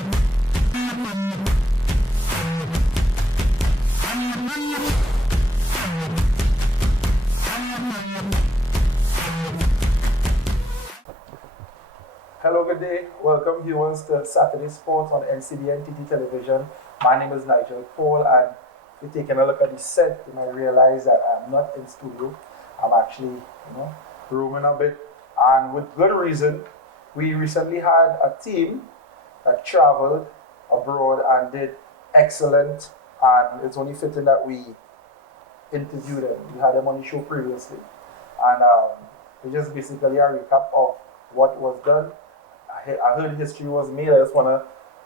Hello, good day. Welcome viewers to Saturday Sports on NCD TT Television. My name is Nigel Paul, and if you're taking a look at the set, you might realize that I'm not in studio. I'm actually, roaming a bit, and with good reason. We recently had a team that traveled abroad and did excellent, and it's only fitting that we interviewed them. We had them on the show previously, and it's just basically a recap of what was done. I heard history was made. I just want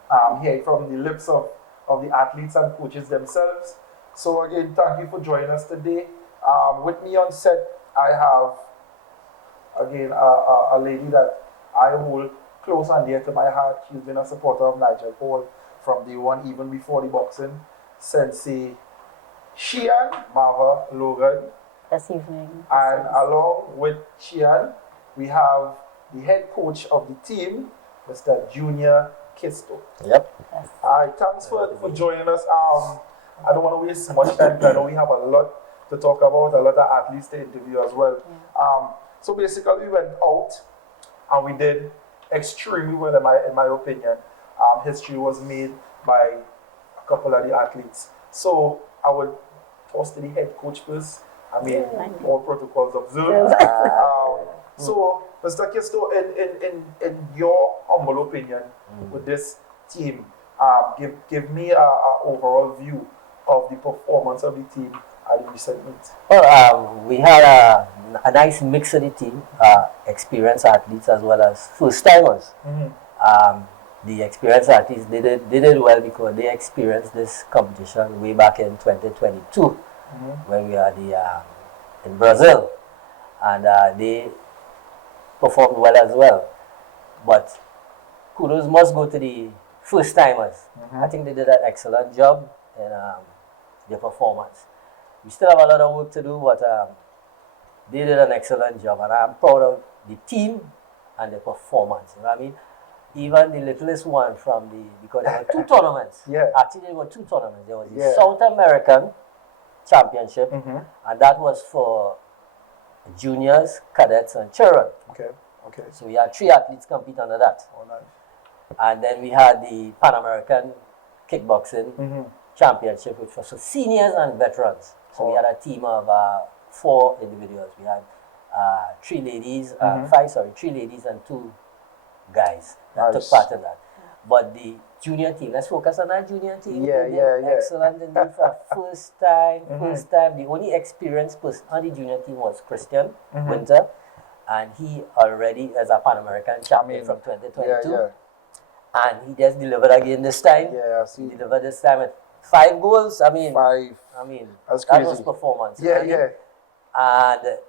to hear it from the lips of the athletes and coaches themselves. So again, thank you for joining us today. With me on set, I have, again, a lady that I hold close and dear to my heart. She's been a supporter of Nigel Paul from day one, even before the boxing. Sensei Shian Marva Logan. This evening. And along with Shian, we have the head coach of the team, Mr. Junior Kisto. Yep. Yes. All right, thanks for joining us. I don't want to waste much time. I know we have a lot to talk about, a lot of athletes to interview as well. Yeah. So basically, we went out and we did extremely well, in my opinion. History was made by a couple of the athletes. So I would toss to the head coach first. I mean, all protocols observed. So, Mr. Kisto, in your humble opinion, with this team, give me an overall view of the performance of the team at the recent meet. Well, we had a nice mix of the team, experienced athletes as well as first-timers. The experienced athletes did it well because they experienced this competition way back in 2022 when we were in Brazil, and they performed well as well. But kudos must go to the first-timers. I think they did an excellent job in their performance. We still have a lot of work to do, but they did an excellent job, and I'm proud of the team and the performance. You know what I mean? Even the littlest one from because there were two tournaments. Yeah. Actually, there were two tournaments. There was the South American Championship, and that was for juniors, cadets, and children. Okay. So we had 3 athletes compete under that. Oh, nice. And then we had the Pan American Kickboxing Championship, which was for seniors and veterans. So we had a team of 4 individuals. We had 3 ladies, 3 ladies and 2 guys that took part in that. But the junior team, let's focus on that junior team. Yeah. Excellent indeed for first time. The only experienced person on the junior team was Christian Winter, and he already is a Pan American champion from 2022. And he just delivered again this time. Yeah, I see. He delivered this time with 5 goals. 5. That's crazy. That was performance. Yeah. And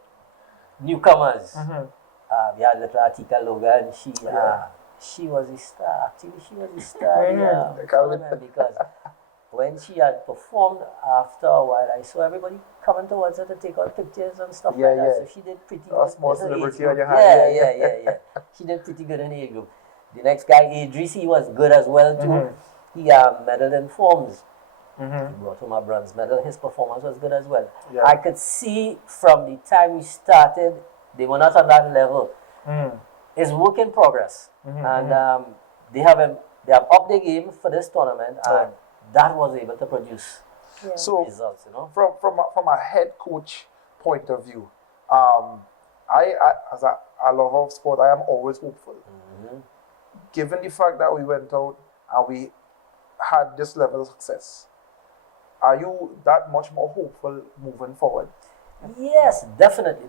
newcomers. We had little Atika Logan. She was a star. Actually, she was a star. Because when she had performed, after a while, I saw everybody coming towards her to take out pictures and stuff like that. So she did pretty good. Small celebrity on your hand. Yeah. She did pretty good in the A group. The next guy, Idris, he was good as well too. He medaled in forms. He brought home a bronze medal. His performance was good as well. I could see from the time we started, they were not on that level. It's work in progress, and they have upped the game for this tournament, and that was able to produce results. You know, from a head coach point of view, I as a lover of sport, I am always hopeful. Given the fact that we went out and we had this level of success, are you that much more hopeful moving forward? Yes, definitely.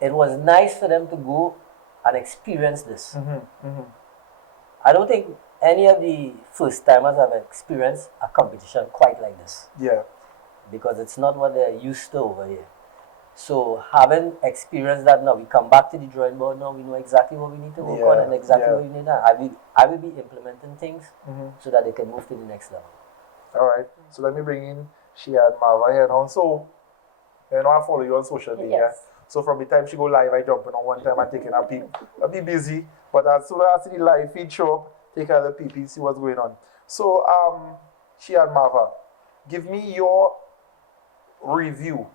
It was nice for them to go and experience this. I don't think any of the first-timers have experienced a competition quite like this. Yeah. Because it's not what they're used to over here. So having experienced that now, we come back to the drawing board now, we know exactly what we need to work on and exactly what we need now. I will be implementing things so that they can move to the next level. All right. So let me bring in Shia and Marva here now. So, I follow you on social media. Yes. So from the time she go live, I jump in on one time and taking a peek. I'll be busy. But as soon as I see the live feed show up, take out the PP, see what's going on. So, She and Marva, give me your review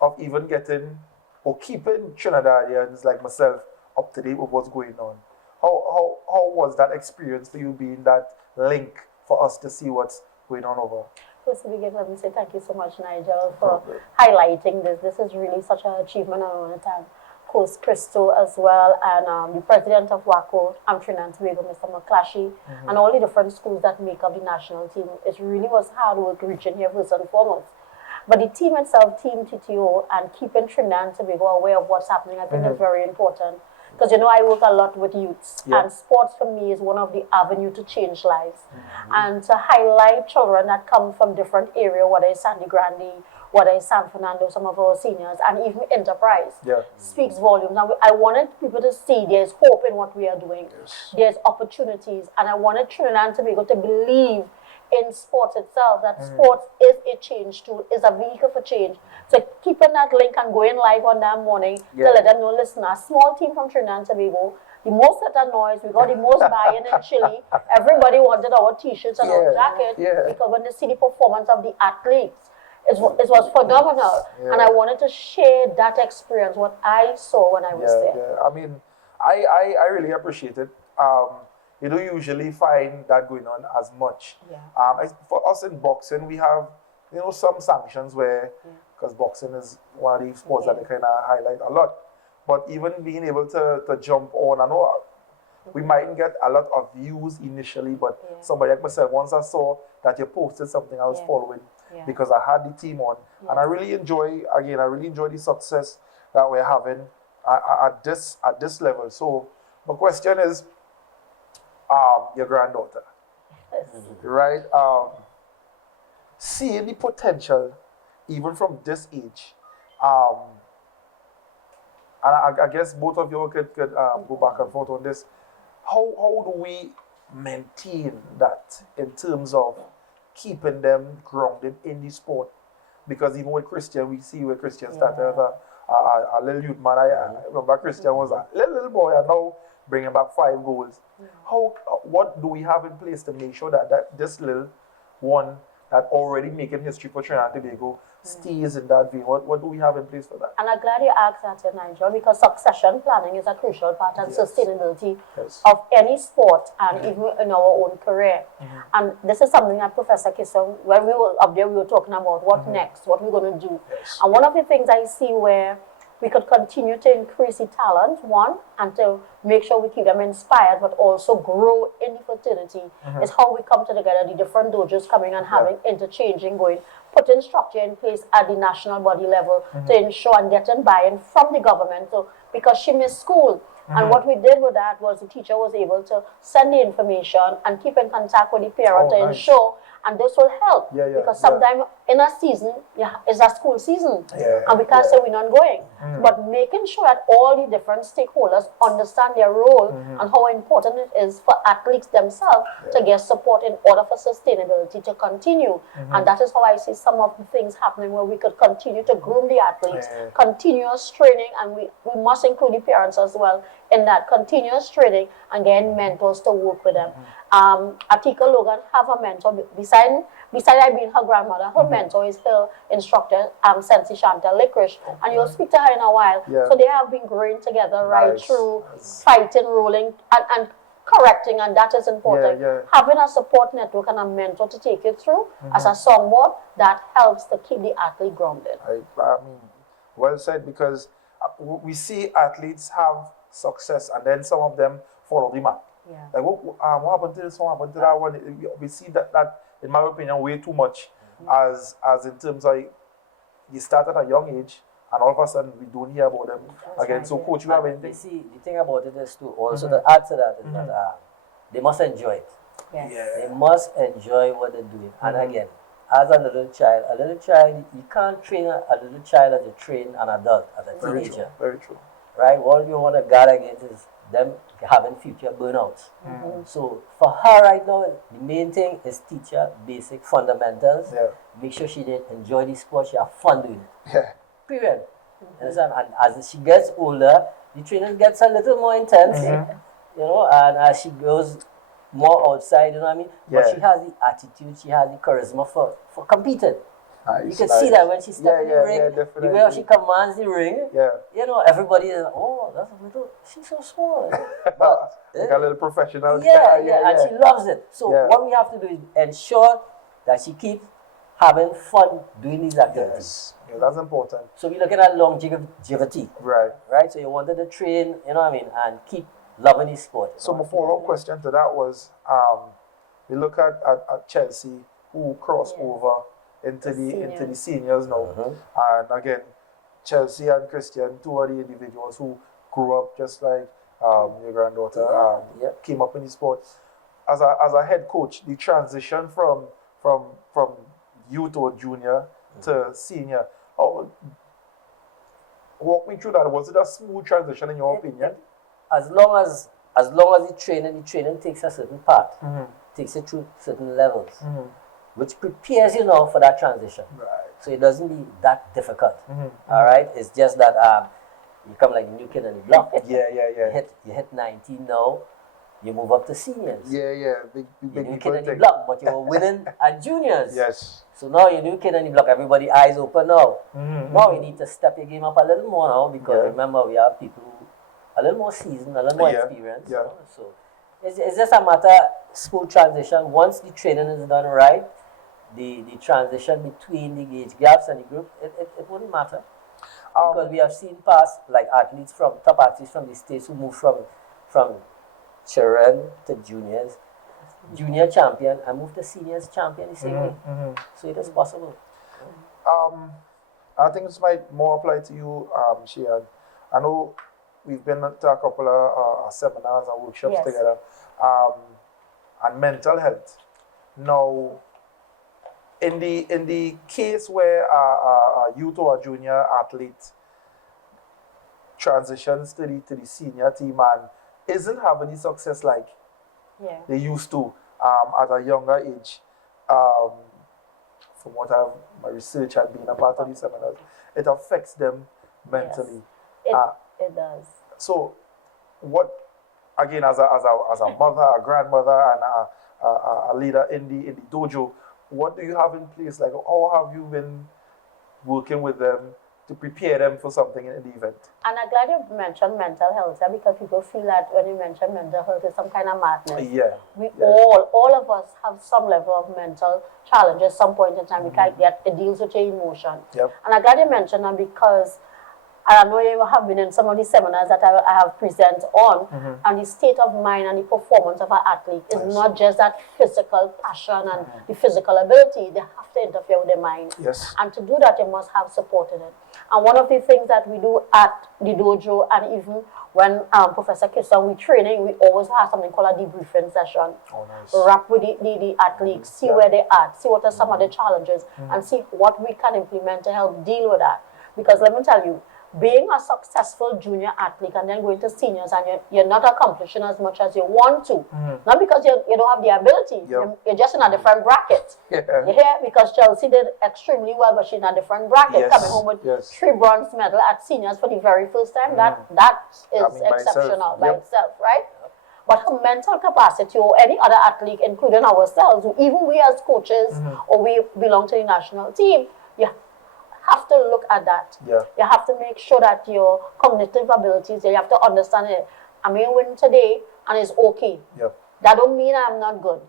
of even getting or keeping Trinidadians like myself up to date with what's going on. How was that experience for you being that link for us to see what's going on over? First to begin, let me say thank you so much, Nigel, for highlighting this. This is really such an achievement, and I want to thank Coach Crystal as well, and the president of WACO, Trinidad Tobago, Mr. McClashy, and all the different schools that make up the national team. It really was hard work reaching here first and foremost. But the team itself, Team TTO, and keeping Trinidad Tobago aware of what's happening, I think is very important. Because, you know, I work a lot with youths, and sports for me is one of the avenues to change lives. And to highlight children that come from different areas, whether it's Sandy Grande, whether it's San Fernando, some of our seniors, and even Enterprise, speaks volumes. Now, I wanted people to see there's hope in what we are doing. There's opportunities, and I wanted Trinidad and Tobago to believe in sports itself, that sports is a change tool, is a vehicle for change. So keeping that link and going live on that morning to let them know, listen, a small team from Trinidad and Tobago, the most at that noise, we got the most buy-in in Chile. Everybody wanted our t-shirts and our jackets because when they see the performance of the athletes, it was phenomenal. And I wanted to share that experience, what I saw when I was there. I mean, I really appreciate it. You don't usually find that going on as much. For us in boxing, we have, you know, some sanctions where, because boxing is one of the sports that they kind of highlight a lot. But even being able to jump on, I know we mightn't get a lot of views initially, but somebody like myself, once I saw that you posted something, I was following because I had the team on. And I really enjoy the success that we're having at this level. So my question is, your granddaughter, right? Seeing the potential even from this age, and I guess both of you could go back and forth on this. How do we maintain that in terms of keeping them grounded in the sport? Because even with Christian, we see where Christian started as a little youth man. I remember Christian was a little boy, and now bringing back 5 goals. What do we have in place to make sure that this little one that already making history for Trinidad and Tobago stays in that vein? What do we have in place for that? And I'm glad you asked that, Nigel, because succession planning is a crucial part and sustainability of any sport and even in our own career. And this is something that Professor Kisson, when we were up there, we were talking about what next, what we're going to do. And one of the things I see where we could continue to increase the talent, one, and to make sure we keep them inspired, but also grow in the fraternity, is how we come together, the different dojos coming and having interchanging, going, putting structure in place at the national body level to ensure and getting buy-in from the government. So, because she missed school. And what we did with that was the teacher was able to send the information and keep in contact with the parent to ensure, and this will help. Because sometimes in a season, it's a school season, and we can't say we're not going. But making sure that all the different stakeholders understand their role and how important it is for athletes themselves to get support in order for sustainability to continue. And that is how I see some of the things happening where we could continue to groom the athletes, continuous training, and we must include the parents as well in that continuous training and getting mentors to work with them. Atika Logan have a mentor beside I being her grandmother. Her mentor is her instructor, Sensi Chantal Licorice, and you'll speak to her in a while. So they have been growing together right through fighting, rolling, and correcting, and that is important. Having a support network and a mentor to take you through as a songboard, that helps to keep the athlete grounded. I mean, well said, because we see athletes have success and then some of them fall off the map. Like what happened to this one, what happened to that one? We see that in my opinion, way too much as in terms of you start at a young age and all of a sudden we don't hear about them again. So coach, you have anything? You see, the thing about it is too, also to add to that is that they must enjoy it. They must enjoy what they're doing. And again, as a little child, you can't train a little child as you train an adult, as a teenager. Very true. Right? What you want to guard against is them having future burnouts. So for her right now, the main thing is teach her basic fundamentals. Make sure she did enjoy the sport, she have fun doing it. Period. And as she gets older, the training gets a little more intense. you know, and as she goes more outside, you know what I mean? Yeah. But she has the attitude, she has the charisma for competing. Nice, You can nice. see that when she steps in the ring, the definitely. way how she commands the ring, Yeah. you know, everybody is, oh, that's a little, she's so small. But, like a little professional. yeah, and she loves it. So what we have to do is ensure that she keeps having fun doing these activities. Yes. Yeah, that's important. So we're looking at longevity. Right. So you wanted to train, you know what I mean, and keep loving this sport. So my follow-up question to that was, we look at Chelsea, who cross over into the seniors now. And again, Chelsea and Christian, two of the individuals who grew up just like your granddaughter, came up in the sport. As a head coach, the transition from youth or junior to senior, walk me through that. Was it a smooth transition in your opinion? As long as the training takes a certain path, takes it through certain levels, which prepares you now for that transition. Right. So it doesn't be that difficult. All right. It's just that you come like a new kid on the block. You hit 19 now. You move up to seniors. Big new kid on the block, but you were winning at juniors. Yes. So now you're new kid on the block. Everybody eyes open now. Now you need to step your game up a little more now because remember we have people who a little more seasoned, a little more experienced. You know? So it's just a matter smooth transition. Once the training is done right, the transition between the age gaps and the group, it wouldn't matter. Because we have seen past like top athletes from the States who move from children to juniors, junior champion, and move to seniors champion the same way. So it is possible. I think this might more apply to you, Shian. I know we've been to a couple of seminars and workshops together, and mental health. Now, in the case where a youth or a junior athlete transitions to the senior team and isn't having the success like they used to at a younger age, from what my research and being a part of these seminars, it affects them mentally. It does. So, what again, as a mother, a grandmother, and a leader in the dojo, what do you have in place? Like, how have you been working with them to prepare them for something in the event? And I'm glad you mentioned mental health, because people feel that when you mention mental health, it's some kind of madness. All of us have some level of mental challenges some point in time. It deals with your emotion. And I'm glad you mentioned that because I know you have been in some of the seminars that I have presented on, and the state of mind and the performance of an athlete is not just that physical passion and the physical ability. They have to interfere with their mind. And to do that, you must have support in it. And one of the things that we do at the dojo, and even when Professor Kisson, we training, we always have something called a debriefing session. Wrap with the athletes, see where they are, see what are some of the challenges, and see what we can implement to help deal with that. Because let me tell you, being a successful junior athlete and then going to seniors and you're not accomplishing as much as you want to, not because you don't have the ability, you're just in a different bracket. You hear? Because Chelsea did extremely well, but she's in a different bracket, coming home with 3 bronze medals at seniors for the very first time. That is exceptional by itself, right? But her mental capacity, or any other athlete, including ourselves, even we as coaches, or we belong to the national team, have to look at that. You have to make sure that your cognitive abilities, you have to understand it. I may win today and it's okay. That don't mean I'm not good.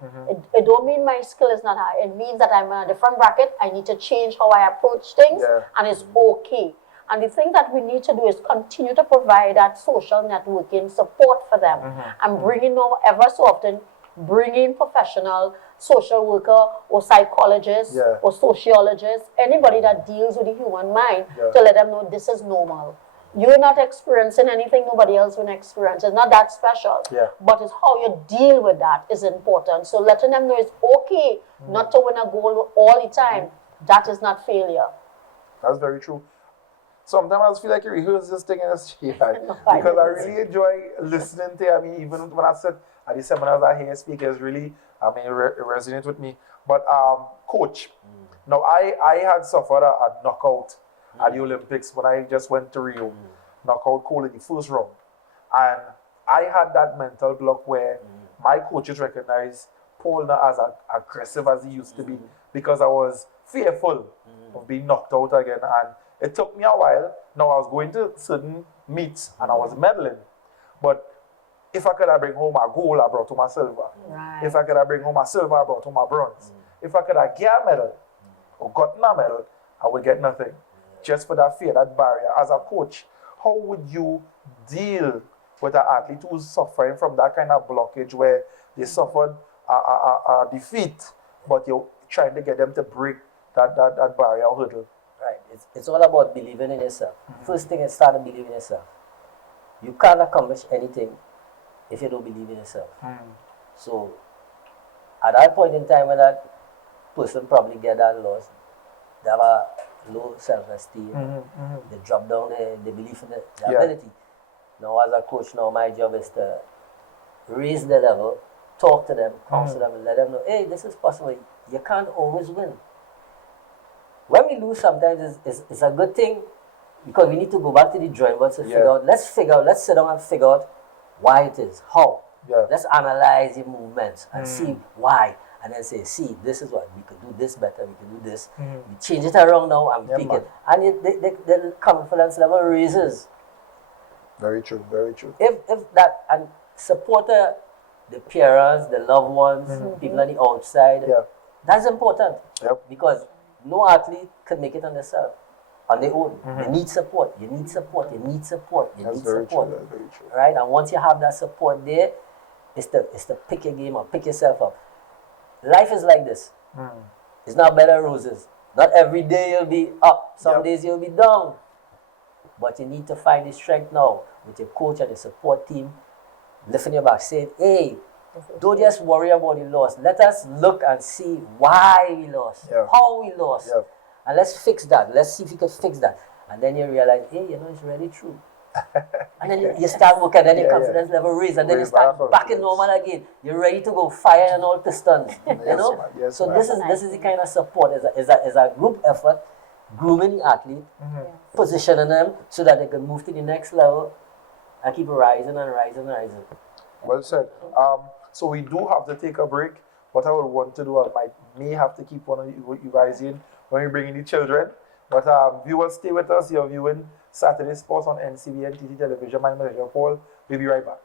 It don't mean my skill is not high. It means that I'm in a different bracket. I need to change how I approach things, and it's okay. And the thing that we need to do is continue to provide that social networking support for them, and bringing over ever so often, bringing professional social worker or psychologist or sociologist, anybody that deals with the human mind, to let them know this is normal. You're not experiencing anything nobody else will experience. It's not that special. But it's how you deal with that is important. So letting them know it's okay not to win a goal all the time. That is not failure. That's very true. Sometimes I just feel like you rehearse this thing in a street, because I really enjoy listening to you. I mean, even when I sit at the seminars, I hear speakers really, it resonates with me. But coach, now I had suffered a knockout at the Olympics when I just went to Rio, knockout Cole in the first round. And I had that mental block where my coaches recognized Paul not as aggressive as he used to be because I was fearful of being knocked out again. And it took me a while. Now I was going to certain meets and I was medaling. But if I could have bring home a gold, I brought home a silver. Right. If I could have bring home a silver, I brought home a bronze. If I could have get a medal or gotten a medal, I would get nothing. Just for that fear, that barrier. As a coach, how would you deal with an athlete who's suffering from that kind of blockage where they suffered a defeat, but you're trying to get them to break that barrier or hurdle? Right. It's all about believing in yourself. First thing is start to believe in yourself. You can't accomplish anything if you don't believe in yourself. So at that point in time when that person probably get that loss, they have a low self-esteem, they drop down the belief in the ability. Now as a coach, now my job is to raise the level, talk to them, counsel them, and let them know, hey, this is possible. You can't always win. When we lose sometimes it's a good thing because we need to go back to the drawing board to figure out, let's sit down and figure out why it is, how. Let's analyze the movements and see why. And then say, see, this is what we could do this better, we can do this. We change it around now and we pick it. And the confidence level raises. Very true, very true. If that, and support the parents, the loved ones, people on the outside, that's important. Because no athlete can make it on themselves, on their own. They need support. You need support. You need support. You need support. That's very true. Right? And once you have that support there, it's to pick your game up, pick yourself up. Life is like this. It's not bed of roses. Not every day you'll be up. Some days you'll be down. But you need to find the strength now with your coach and your support team lifting your back, saying, hey, don't just worry about the loss. Let us look and see why we lost, how we lost. And let's fix that. Let's see if we can fix that. And then you realize, hey, it's really true. And then you start working, then your confidence level raises, and then you start back in normal again. You're ready to go fire on all pistons. So this is the kind of support. Is a group effort, grooming the athlete, positioning them so that they can move to the next level and keep rising and rising and rising. Well said. So we do have to take a break. What I would want to do, I may have to keep one of you guys in when we bring in the children. But viewers, stay with us. You're viewing Saturday Sports on NCBN TT Television. My name is Paul. We'll be right back.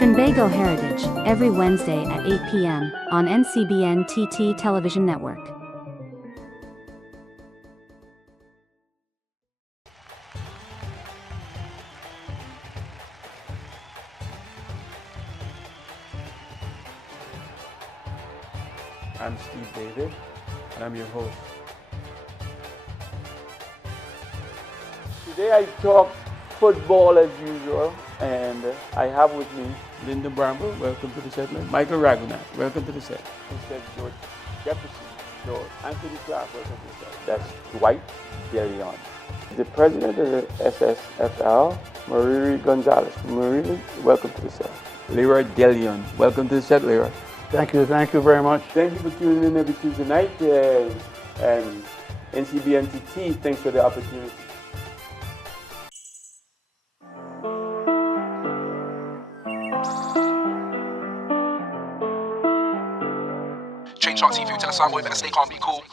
Trinbago Heritage, every Wednesday at 8 p.m. on NCBN TT Television Network. I'm Steve David, and I'm your host. Today I talk football as usual, and I have with me Linda Bramble, welcome to the set. Michael Ragunath, welcome to the set. Instead George Jefferson, George Anthony Clark, welcome to the set. That's Dwight DeLeon. The president of the SSFL, Mariri Gonzalez. Mariri, welcome to the set. Leroy DeLeon, welcome to the set, Leroy. Thank you very much. Thank you for tuning in every Tuesday night, and NCBNTT, thanks for the opportunity. Change Talk TV, tell us something, boy, better stay calm, be cool.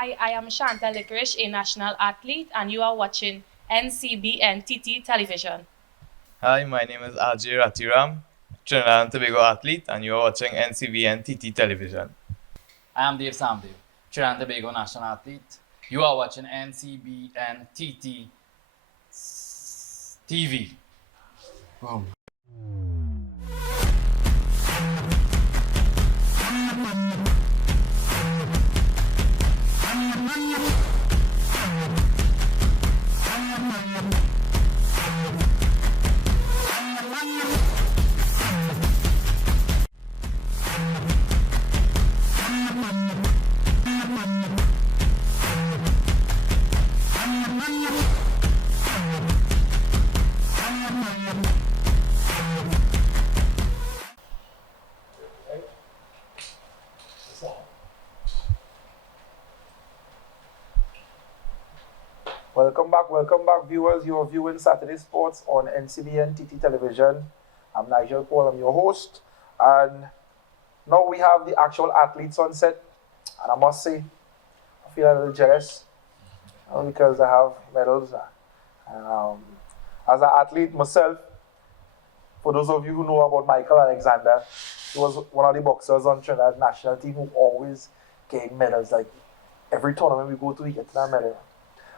Hi, I am Chantal Licorice, a national athlete, and you are watching NCBN TT Television. Hi, my name is Ajay Ratiram, Trinidad and Tobago athlete, and you are watching NCBN TT Television. I am Dave Samdev, Trinidad and Tobago national athlete. You are watching NCBN TT TV. Boom. Welcome back, viewers. You are viewing Saturday Sports on NCBN TT Television. I'm Nigel Paul, I'm your host. And now we have the actual athletes on set. And I must say, I feel a little jealous because I have medals. As an athlete myself, for those of you who know about Michael Alexander, he was one of the boxers on Trinidad national team who always gained medals. Like every tournament we go to, we get that medal.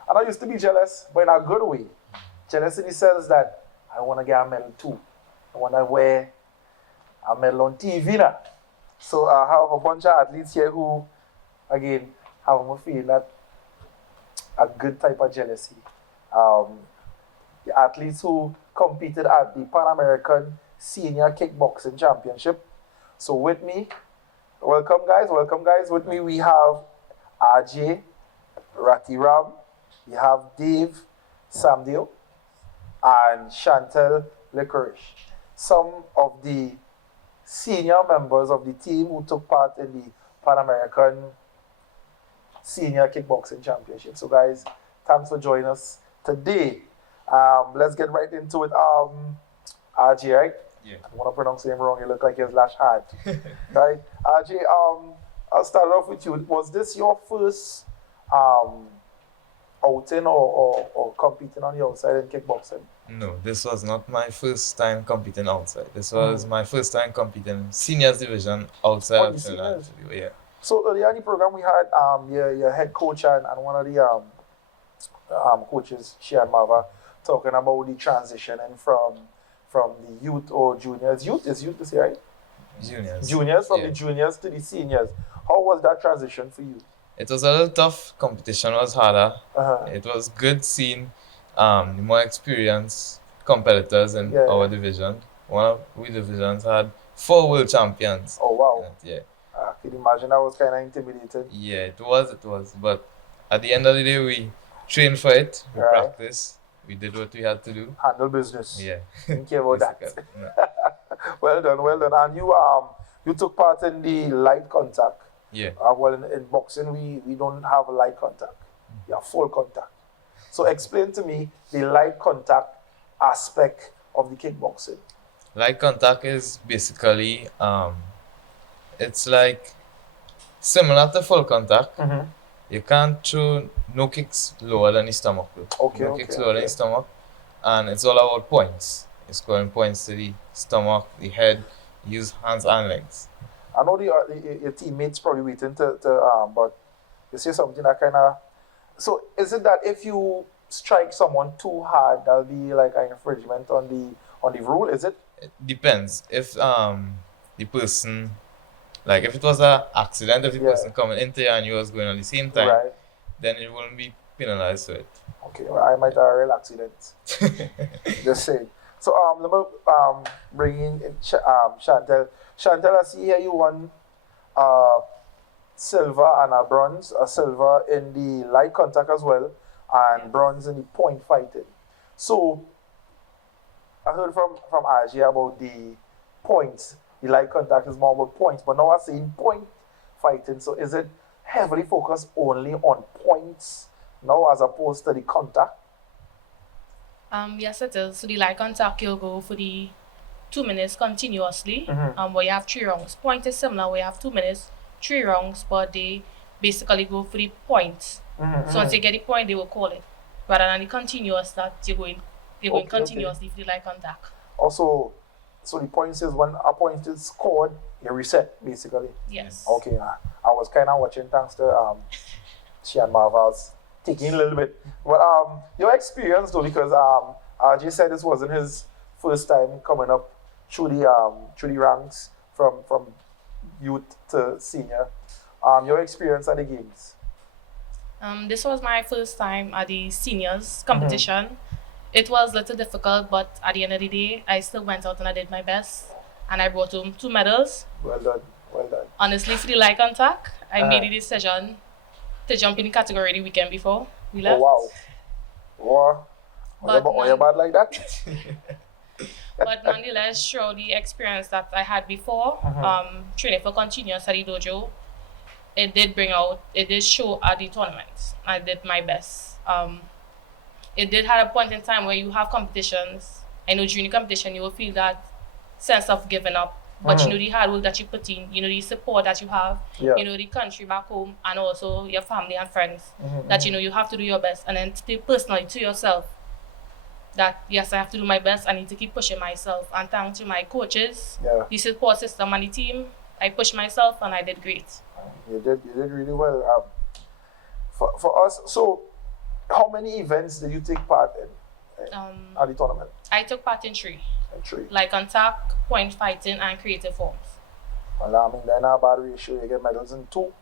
And I used to be jealous, but in a good way. Jealous in the sense that I want to get a medal too. I want to wear a medal on TV now. So I have a bunch of athletes here who, again, have a feeling that a good type of jealousy. The athletes who competed at the Pan American Senior Kickboxing Championship. So with me, welcome guys. With me we have Ajay Ratiram. We have Dave Samdev and Chantal Licorice, some of the senior members of the team who took part in the Pan American Senior Kickboxing Championship. So guys, thanks for joining us today. Let's get right into it. Ajay, right? Yeah. I don't want to pronounce your name wrong. You look like his last hard. Right? Ajay, I'll start off with you. Was this your first outing or competing on the outside in kickboxing? No, this was not my first time competing outside. This was my first time competing in seniors division outside of Trinidad. Yeah. So earlier in the program we had your head coach and one of the coaches, Shian Mava, talking about the transitioning from the youth or juniors. Youth is this year, right? Juniors. From the juniors to the seniors. How was that transition for you? It was a little tough. Competition was harder. It was good seeing more experienced competitors in our division. One of we divisions had 4 world champions. Oh wow! Yeah. I can imagine that was kind of intimidating. Yeah, it was. But at the end of the day, we trained for it. We practiced. We did what we had to do. Handle business. Yeah. Didn't care about that. Well done. And you took part in the light contact. Yeah. Well, in boxing, we don't have light contact. We have full contact. So explain to me the light contact aspect of the kickboxing. Light contact is basically, it's like similar to full contact. You can't throw no kicks lower than the stomach. No kicks lower than the stomach. And it's all about points. It's scoring points to the stomach, the head, use hands and legs. I know your teammates probably waiting but you say something that kind of... So is it that if you strike someone too hard, that'll be like an infringement on the rule, is it? It depends. If the person, like if it was an accident, if the person coming into you and you was going at the same time, then it wouldn't be penalized for it. Okay, well, I might have a real accident. Just saying. So let me bring in Chantal. Chantal, I see here you won silver and a bronze. A silver in the light contact as well, and bronze in the point fighting. So I heard from Ajay about the points. The light contact is more about points, but now I'm seeing point fighting. So is it heavily focused only on points now as opposed to the contact? Yes, it is. So the light contact, you'll go for the 2 minutes continuously, where you have 3 rounds. Point is similar, where you have 2 minutes, 3 rounds, but the basically go for the points. So once you get the point, they will call it. Rather than the continuous that you're going continuously for the light contact. Also, so the point is when a point is scored, you reset basically. Yes. Okay. I was kind of watching thanks to Shian Marvel's taking a little bit. But your experience though, because RJ said this wasn't his first time coming up through the ranks from youth to senior. Your experience at the games. This was my first time at the seniors competition. It was a little difficult, but at the end of the day, I still went out and I did my best. And I brought home 2 medals. Well done, well done. Honestly, for the light contact, I made the decision to jump in the category the weekend before we left. Oh, wow. Were you bad like that? But nonetheless, through the experience that I had before, training for continuous at the dojo, it did show at the tournaments. I did my best. It did have a point in time where you have competitions. I know during the competition you will feel that sense of giving up. But you know the hard work that you put in, you know the support that you have, you know the country back home, and also your family and friends. That you know you have to do your best, and then take personally to yourself that yes, I have to do my best. I need to keep pushing myself. And thanks to my coaches, the support system and the team, I pushed myself and I did great. You did really well. For us, so how many events did you take part in at the tournament? I took part in 3. Entry. Like contact, point fighting, and creative forms. Well, I mean, they're not a bad ratio. You get medals in 2.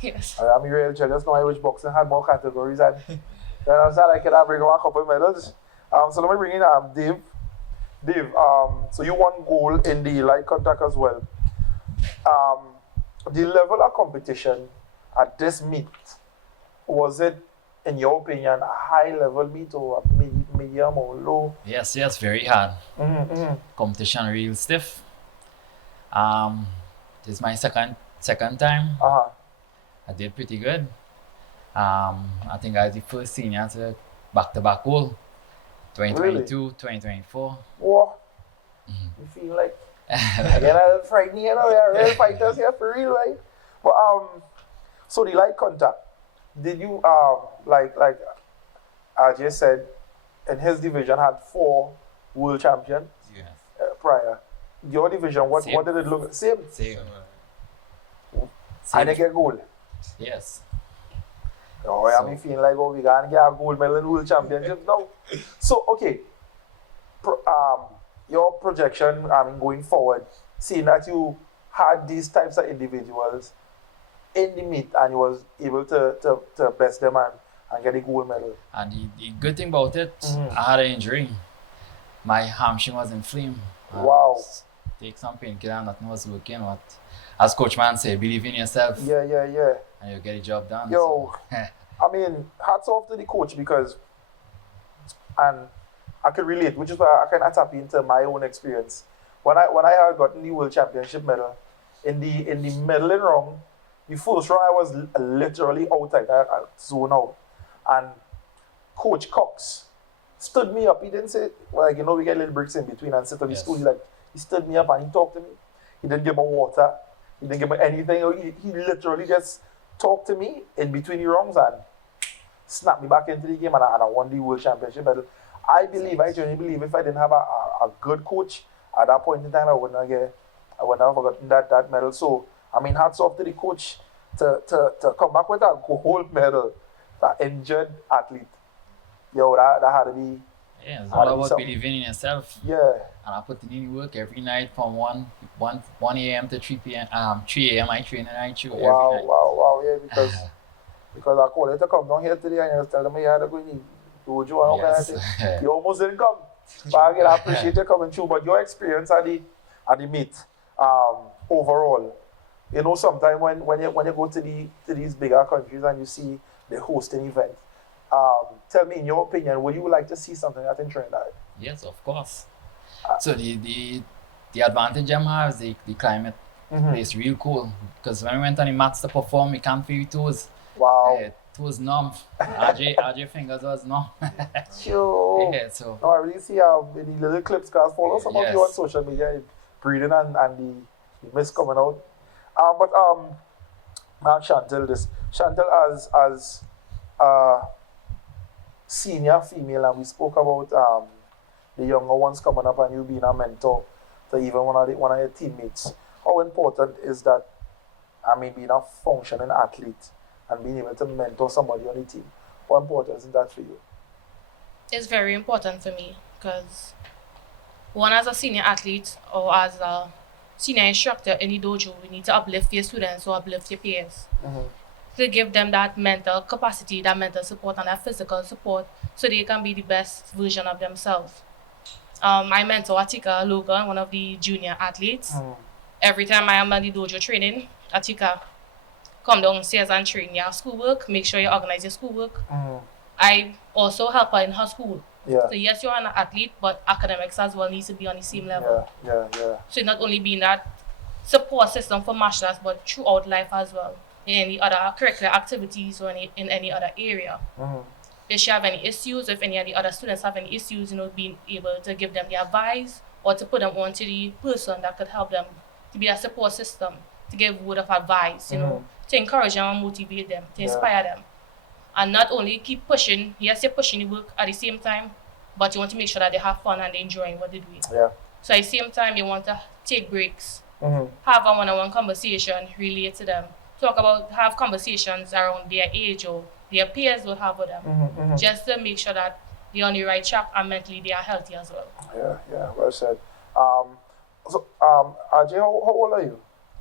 Yes. I mean, real just know which boxing had more categories, and then I said I could have bring a couple of medals. So let me bring in Dave. Dave, so you won gold in the light contact as well. The level of competition at this meet, was it, in your opinion, a high level meet or a medium or low? Yes, very hard. Competition real stiff. This is my second time. I did pretty good. I think I was the first senior to back-to-back goal. 2022, really? 2024. Whoa. You feel like again a little frightening, you know, we are real fighters here for real, right? But so the light contact, did you like RJ said, in his division had 4 world champions prior. Your division, what did it look? Same. I didn't get gold. Yes. Oh, I mean, feeling like we gonna get a gold medal in world championship now. So okay, your projection, going forward, seeing that you had these types of individuals in the meet and you was able to best them and get a gold medal. And the good thing about it, I had an injury. My hamstring was inflamed. Wow. Take some painkiller and nothing was working. But as Coach Man said, believe in yourself. Yeah. And you'll get the job done. Yo, so. I mean, hats off to the coach because, and I can relate, which is why I can tap into my own experience. When I had gotten the World Championship medal, in the medaling round, the first round I was literally outside, I zone out. And Coach Cox stood me up. He didn't say, like, you know, we get little breaks in between and sit on the stool. He stood me up and he talked to me. He didn't give me water. He didn't give me anything. He literally just talked to me in between the rounds and snapped me back into the game and I won the World Championship medal. I genuinely believe if I didn't have a good coach at that point in time, I wouldn't have forgotten that medal. So, I mean, hats off to the coach to come back with a gold medal, that injured athlete. Yo, that had to be. Yeah, it's all about believing in yourself. Yeah. And I put in work every night from 1 a.m. to 3 p.m. 3 a.m. I train and I chew every night. Wow, yeah, because I called you to come down here today and you tell them you had to go in the dojo and all. You almost didn't come. But again, I appreciate you coming through. But your experience at the meet, overall, you know, sometimes when you go to these bigger countries and you see they host an event, tell me, in your opinion, would you like to see something like that in Trinidad? Yes, of course. So the advantage I have is the climate. It's real cool. Because when we went on the mats to perform, we can't feel your toes. Wow. Toes numb. RJ fingers was numb. Sure. Yeah, so. No, I really see the little clips, guys. Follow some of you on social media, breathing and the mist coming out. But Mark Chantel, this Chantal, as a senior female, and we spoke about the younger ones coming up and you being a mentor to even one of your teammates. How important is that, being a functioning athlete and being able to mentor somebody on the team? How important is that for you? It's very important for me because one, as a senior athlete or as a senior instructor in the dojo, we need to uplift your students or uplift your peers. To give them that mental capacity, that mental support, and that physical support so they can be the best version of themselves. I mentor Atika Logan, one of the junior athletes. Every time I am at the dojo training, Atika, come downstairs and train your schoolwork, make sure you organize your schoolwork. I also help her in her school. Yeah. So yes, you're an athlete, but academics as well needs to be on the same level. Yeah. So not only being that support system for martial arts, but throughout life as well, in any other curricular activities or in any other area. If she have any issues, if any of the other students have any issues, being able to give them the advice or to put them on to the person that could help them to be a support system, to give word of advice, to encourage them and motivate them, to inspire them. And not only keep pushing, yes, you're pushing the work at the same time, but you want to make sure that they have fun and they're enjoying what they're doing. Yeah. So at the same time, you want to take breaks, have a one-on-one conversation, relate to them, have conversations around their age or their peers will have with them, just to make sure that they're on the right track and mentally they are healthy as well. Yeah, well said. Ajay, how old are you?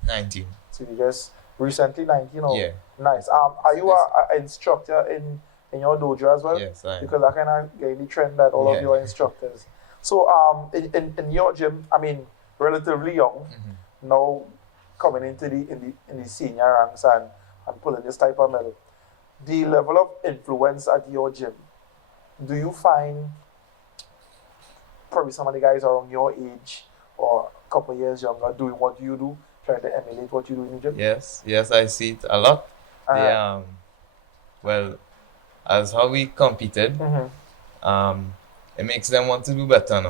19. So you just recently 19 or? Yeah. Nice. Are you an instructor in your dojo as well? Yes, I am. Because I kind of get the trend that all of you are instructors. So in your gym, relatively young, now coming into the senior ranks and pulling this type of medal, the level of influence at your gym, do you find probably some of the guys around your age or a couple of years younger doing what you do, trying to emulate what you do in the gym? Yes, I see it a lot. Well, as how we competed, it makes them want to do better now.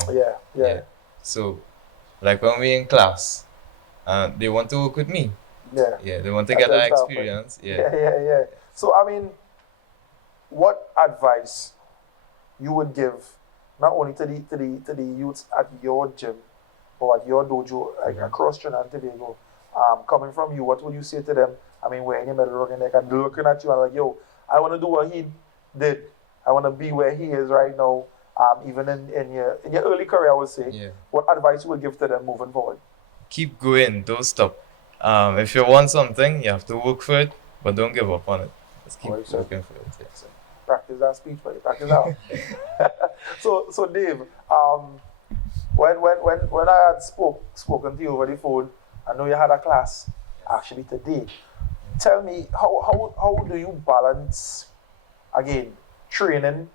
Yeah. So, like when we're in class, they want to work with me. Yeah. They want to get that experience. Yeah. So, what advice you would give not only to the youths at your gym or at your dojo, like across Trinidad and Tobago, coming from you, what would you say to them? Wearing your medal ring and they can be looking at you and like, yo, I want to do what he did. I want to be where he is right now. Even in your early career, I would say. Yeah. What advice you would give to them moving forward? Keep going, don't stop. If you want something, you have to work for it, but don't give up on it. Just keep working for it. Yeah. Practice that speech, buddy. Practice that. So Dave, when I had spoken to you over the phone, I know you had a class actually today. Tell me, how do you balance, again, training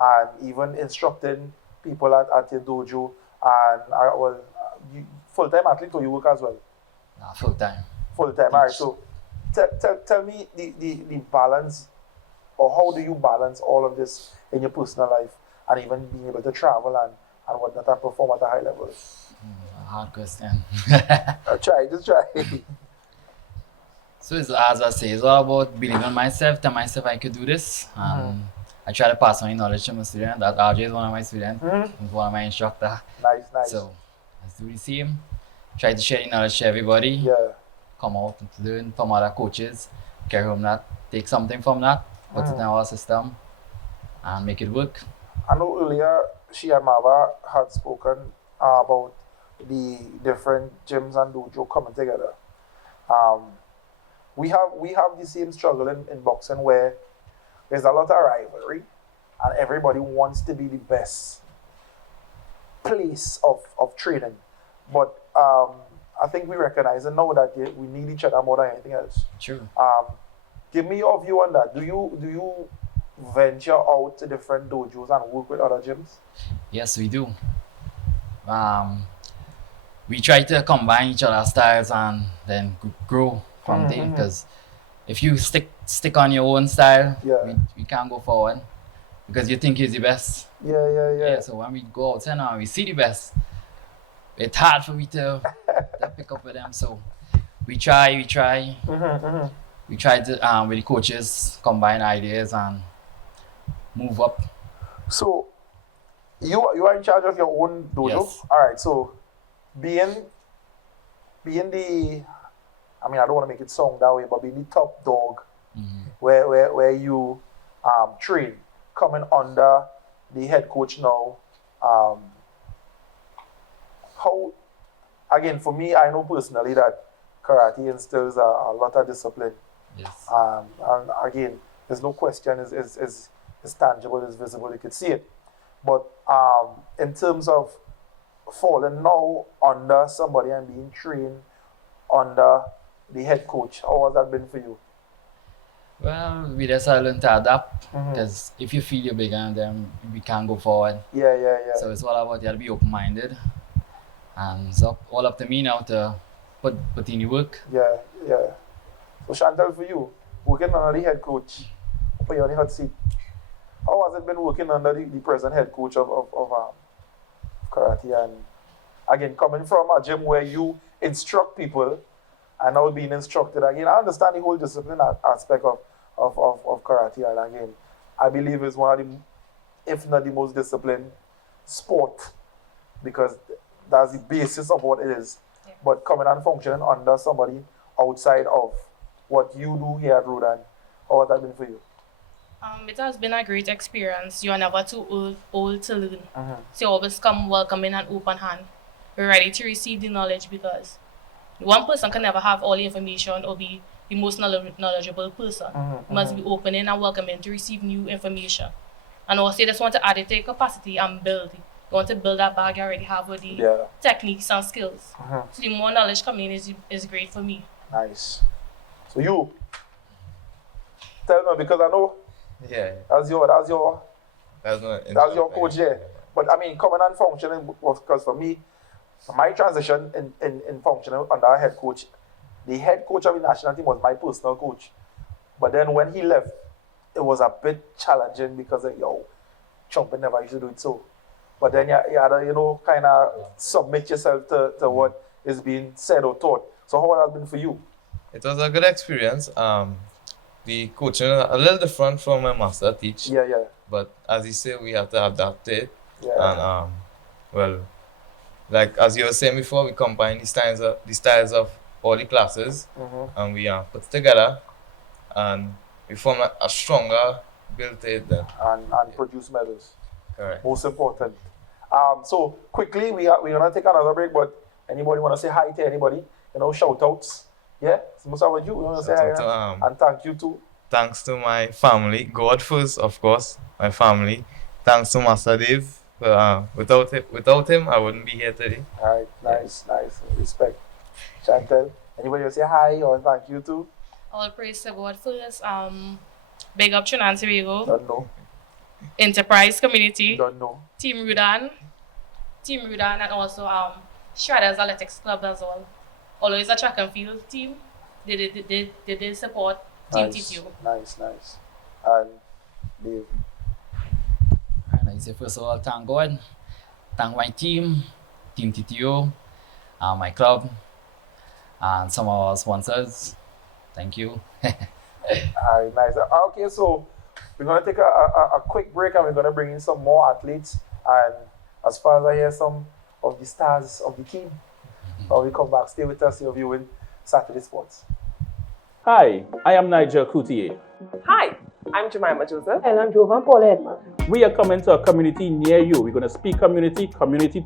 and even instructing people at your dojo and you full-time athlete or you work as well? Full-time. Full-time, all right. So tell me the balance, or how do you balance all of this in your personal life and even being able to travel and whatnot and perform at a high level? Hard question. Just try. So as I say, it's all about believing in myself, tell myself I could do this. I try to pass my knowledge to my student. That RJ is one of my students, he's one of my instructors. Nice. So let's do the same. Try to share the knowledge to everybody. Yeah. Come out and learn from other coaches. Carry home that, take something from that, put it in our system, and make it work. I know earlier she and Mava had spoken about the different gyms and dojo coming together. We have the same struggle in boxing where there's a lot of rivalry and everybody wants to be the best place of training. But I think we recognize and know that we need each other more than anything else. True. Give me your view on that. Do you venture out to different dojos and work with other gyms? Yes, we do. We try to combine each other's styles and then grow from there. Because if you stick on your own style, we can't go forward because you think you're the best. Yeah. So when we go outside and we see the best, it's hard for me to pick up with them. So we try. we try to with the coaches combine ideas and move up. So you are in charge of your own dojo? Yes. All right. So being the, I mean, I don't want to make it sound that way, but being the top dog, where you train, coming under the head coach now, how, again, for me, I know personally that karate instills a lot of discipline. Yes. And again, there's no question, it's tangible, it's visible, you could see it. But in terms of falling now under somebody and being trained under the head coach, how has that been for you? Well, we just learn to adapt because if you feel you're bigger than them, we can't go forward. Yeah. So it's all about you have to be open-minded, and it's all up to me now to put in the work. Yeah. So Chantal, for you, working under the head coach, put you on the hot seat. How has it been working under the present head coach of karate? And again, coming from a gym where you instruct people and now being instructed again, I understand the whole discipline aspect of karate. And again, I believe it's one of the, if not the most disciplined sport, because that's the basis of what it is. Yeah. But coming and functioning under somebody outside of what you do here at Rodan, how has that been for you? It has been a great experience. You are never too old to learn. So you always come welcoming an open hand. We're ready to receive the knowledge, because one person can never have all the information or be the most knowledgeable person. You must be opening and welcoming to receive new information. And also you just want to add it to your capacity and build. You want to build that bag you already have with the techniques and skills. So the more knowledge coming in is great for me. Nice. So you, tell me, because I know that's your coach there. But I mean, coming and functioning, because for me, my transition in functioning under a head coach, the head coach of the national team was my personal coach. But then when he left, it was a bit challenging because Chumpin never used to do it so. But then you had to, kind of submit yourself to what is being said or taught. So how has it been for you? It was a good experience. The coaching a little different from my master teach. Yeah. But as you say, we have to adapt it. Yeah. And well, like as you were saying before, we combine the styles of all the classes, and we put together, and we form a stronger built it then. And produce medals. Correct. Most important. So quickly, we're gonna take another break. But anybody wanna say hi to anybody? Shout outs. Yeah, most of you want to say hi, and thank you too. Thanks to my family, God first, of course, my family. Thanks to Master Dave. Without him, I wouldn't be here today. All right, nice. Respect. Chantal, anybody want to say hi or thank you too? All praise to God first. Big up Trinidad Tobago. Don't know. Enterprise community. Don't know. Team Rudan, and also Shredders Athletics Club as well. Although it's a track and field team, they did support Team TTO. Nice. And Dave? And I say first of all, thank God, thank my team, Team TTO, my club, and some of our sponsors. Thank you. Alright, nice. Okay, so we're gonna take a quick break and we're gonna bring in some more athletes. And as far as I hear, some of the stars of the team. When we come back, stay with us. You're viewing Saturday Sports. Hi, I am Nigel Coutier. Hi, I'm Jemima Joseph. And I'm Jovan Paul Edman. We are coming to a community near you. We're going to speak community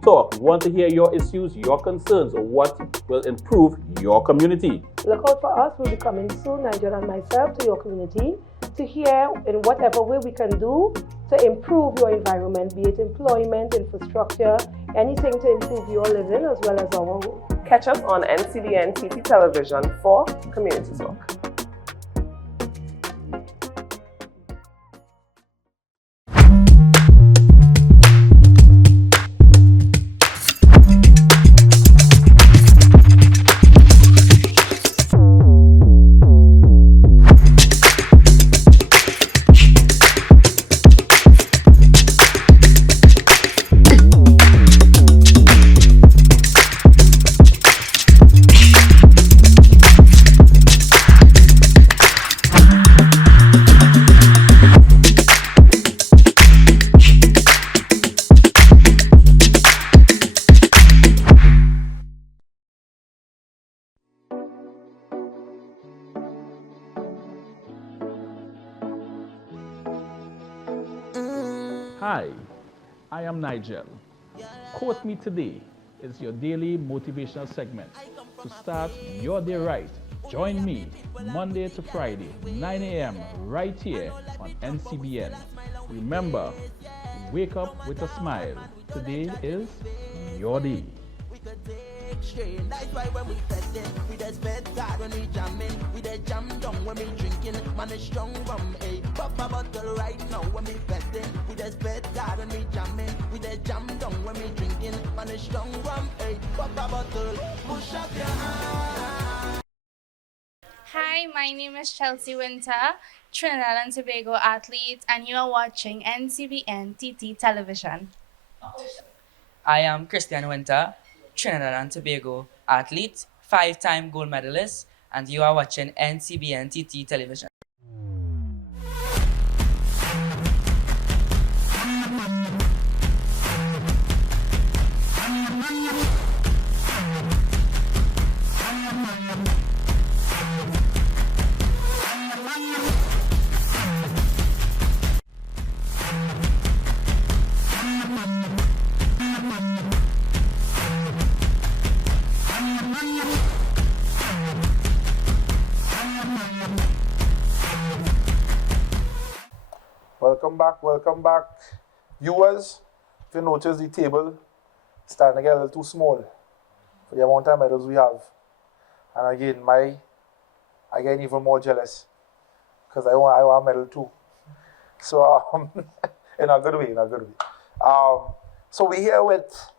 talk. We want to hear your issues, your concerns, or what will improve your community. Look out for us. We'll be coming soon, Nigel and myself, to your community to hear in whatever way we can do to improve your environment, be it employment, infrastructure, anything to improve your living as well as our own. Catch us on NCBN TT Television for Community Talk. am Nigel. Quote Me Today is your daily motivational segment to start your day right. Join me Monday to Friday, 9 a.m. right here on NCBN. Remember, wake up with a smile. Today is your day. That's why when we testing, we just bet God when we jamming, we just jam down when we drinking, man is strong rum, eh. Pop a bottle right now when we betting, we just bet God when we jamming, we just jam down when we drinking, man is strong rum, eh. Pop a bottle, push up your hand. Hi, my name is Chelsea Winter, Trinidad and Tobago athlete, and you are watching NCBN TT Television. I am Christian Winter, Trinidad and Tobago athlete, 5-time gold medalist, and you are watching NCBN TT Television. Welcome back. Viewers, if you notice the table starting to get a little too small for the amount of medals we have. And again, I get even more jealous because I want a medal too. So, in a good way. So we're here with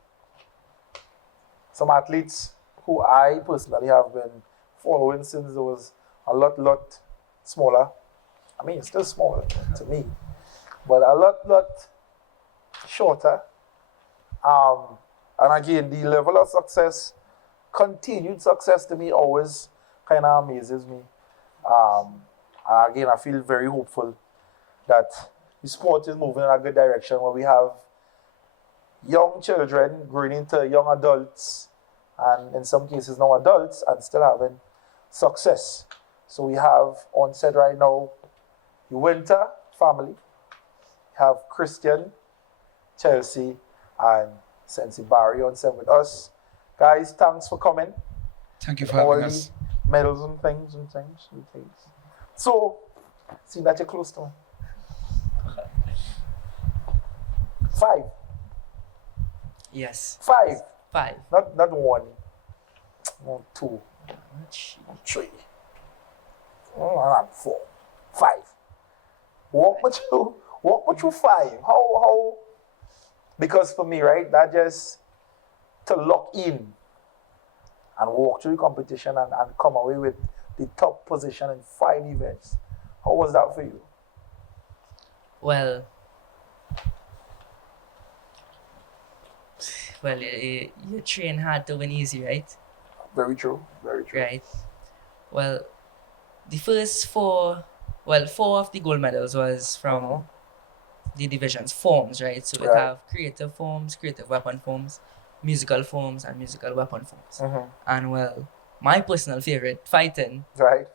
some athletes who I personally have been following since it was a lot smaller. I mean, it's still small to me, but a lot shorter. And again, the level of success, continued success to me always kind of amazes me. And again, I feel very hopeful that the sport is moving in a good direction where we have young children growing into young adults, and in some cases now adults, and still having success. So we have on set right now the Winter family. We have Christian, Chelsea, and Sensi Barry on set with us. Guys, thanks for coming. Thank you for having us. Medals and things. So, see that you're close to me. 5. Yes. 5. 5. Not 1. Not 2. 3. 4. 5. Walk with you 5. How? Because for me, right, that just to lock in and walk through the competition and come away with the top position in 5 events. How was that for you? Well, you train hard to win easy, right? Very true. Right. Well, the first 4 of the gold medals was from the divisions, forms, right? So we have creative forms, creative weapon forms, musical forms, and musical weapon forms. And well, my personal favorite, fighting, right?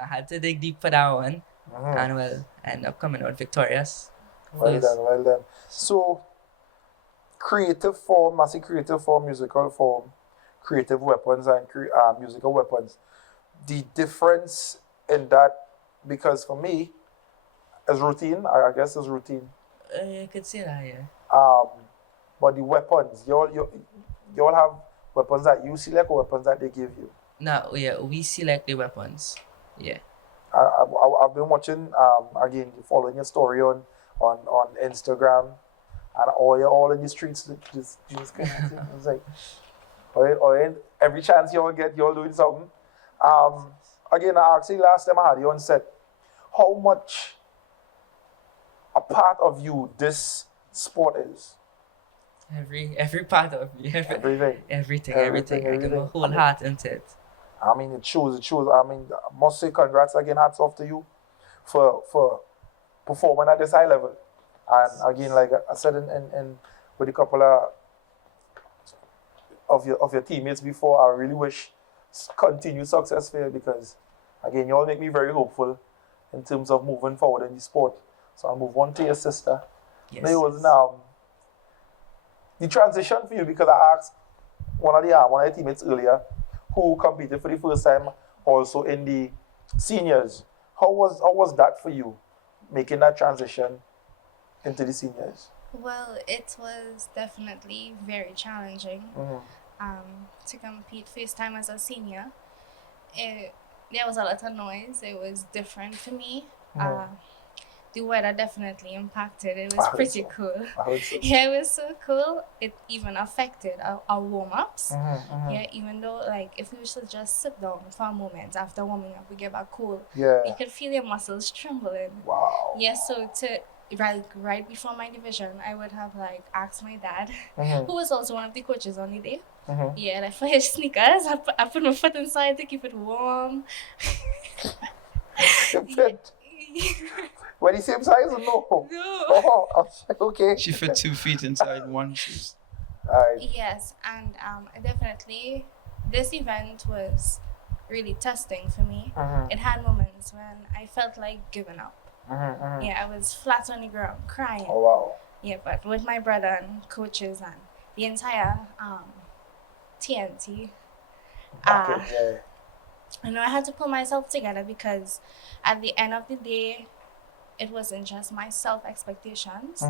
I had to dig deep for that one, and well, I ended up coming out victorious. Well done. So, creative form, musical form, creative weapons, and musical weapons. The difference in that, because for me, is routine. I guess is routine. You could say that, yeah. But the weapons, you all have weapons that you select or weapons that they give you? No, yeah, we select the weapons. Yeah. I've been watching, again, following your story on Instagram, and all in the streets, just kind of thing. It's like, or every chance you all get, you're all doing something. Again, I asked you last time I had you on set, how much a part of you this sport is? Every part of me. Everything. I give my whole heart into it. I mean, it shows. I mean, I must say congrats again, hats off to you for performing at this high level. And again, like I said in with a couple of your teammates before, I really wish continued success for you, because again, you all make me very hopeful in terms of moving forward in the sport. So I'll move on to your sister. Yes. There was the transition for you, because I asked one of your teammates earlier who competed for the first time also in the seniors. How was that for you, making that transition into the seniors? Well, it was definitely very challenging to compete first time as a senior. There was a lot of noise. It was different for me. The weather definitely impacted. It was pretty cool. Yeah, it was so cool. It even affected our warm-ups. Yeah, even though like if we should just sit down for a moment after warming up, we get back cool. Yeah. You could feel your muscles trembling. Wow. Yeah, so right before my division, I would have like asked my dad, who was also one of the coaches on the day. Yeah, like for his sneakers, I put my foot inside to keep it warm. Were the same size or no? No. Oh, okay. She fit 2 feet inside one shoes. Yes, and definitely this event was really testing for me. It had moments when I felt like giving up. Yeah, I was flat on the ground crying. Oh wow. Yeah, but with my brother and coaches and the entire TNT, you know, I had to pull myself together, because at the end of the day, it wasn't just my self-expectations,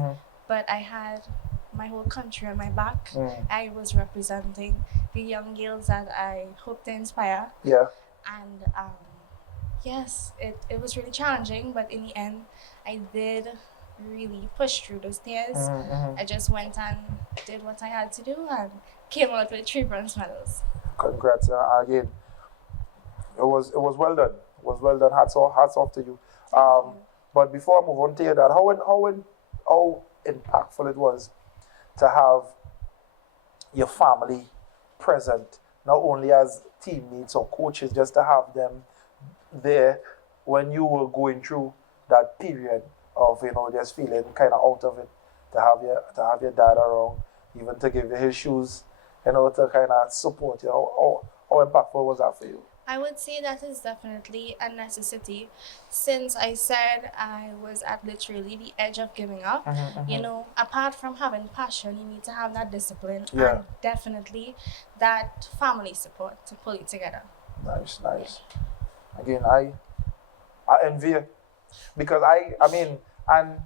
but I had my whole country on my back. I was representing the young girls that I hope to inspire. Yeah. And yes, it was really challenging, but in the end, I did really push through those tears. I just went and did what I had to do and came out with 3 bronze medals. Congrats again. It was well done. It was well done. Hats off to you. But before I move on to your dad, how impactful it was to have your family present, not only as teammates or coaches, just to have them there when you were going through that period of, you know, just feeling kind of out of it, to have your dad around, even to give you his shoes, you know, to kind of support you. How impactful was that for you? I would say that is definitely a necessity, since I said I was at literally the edge of giving up. You know, apart from having passion, you need to have that discipline and definitely that family support to pull it together. Nice. Again, I envy you, because I mean, and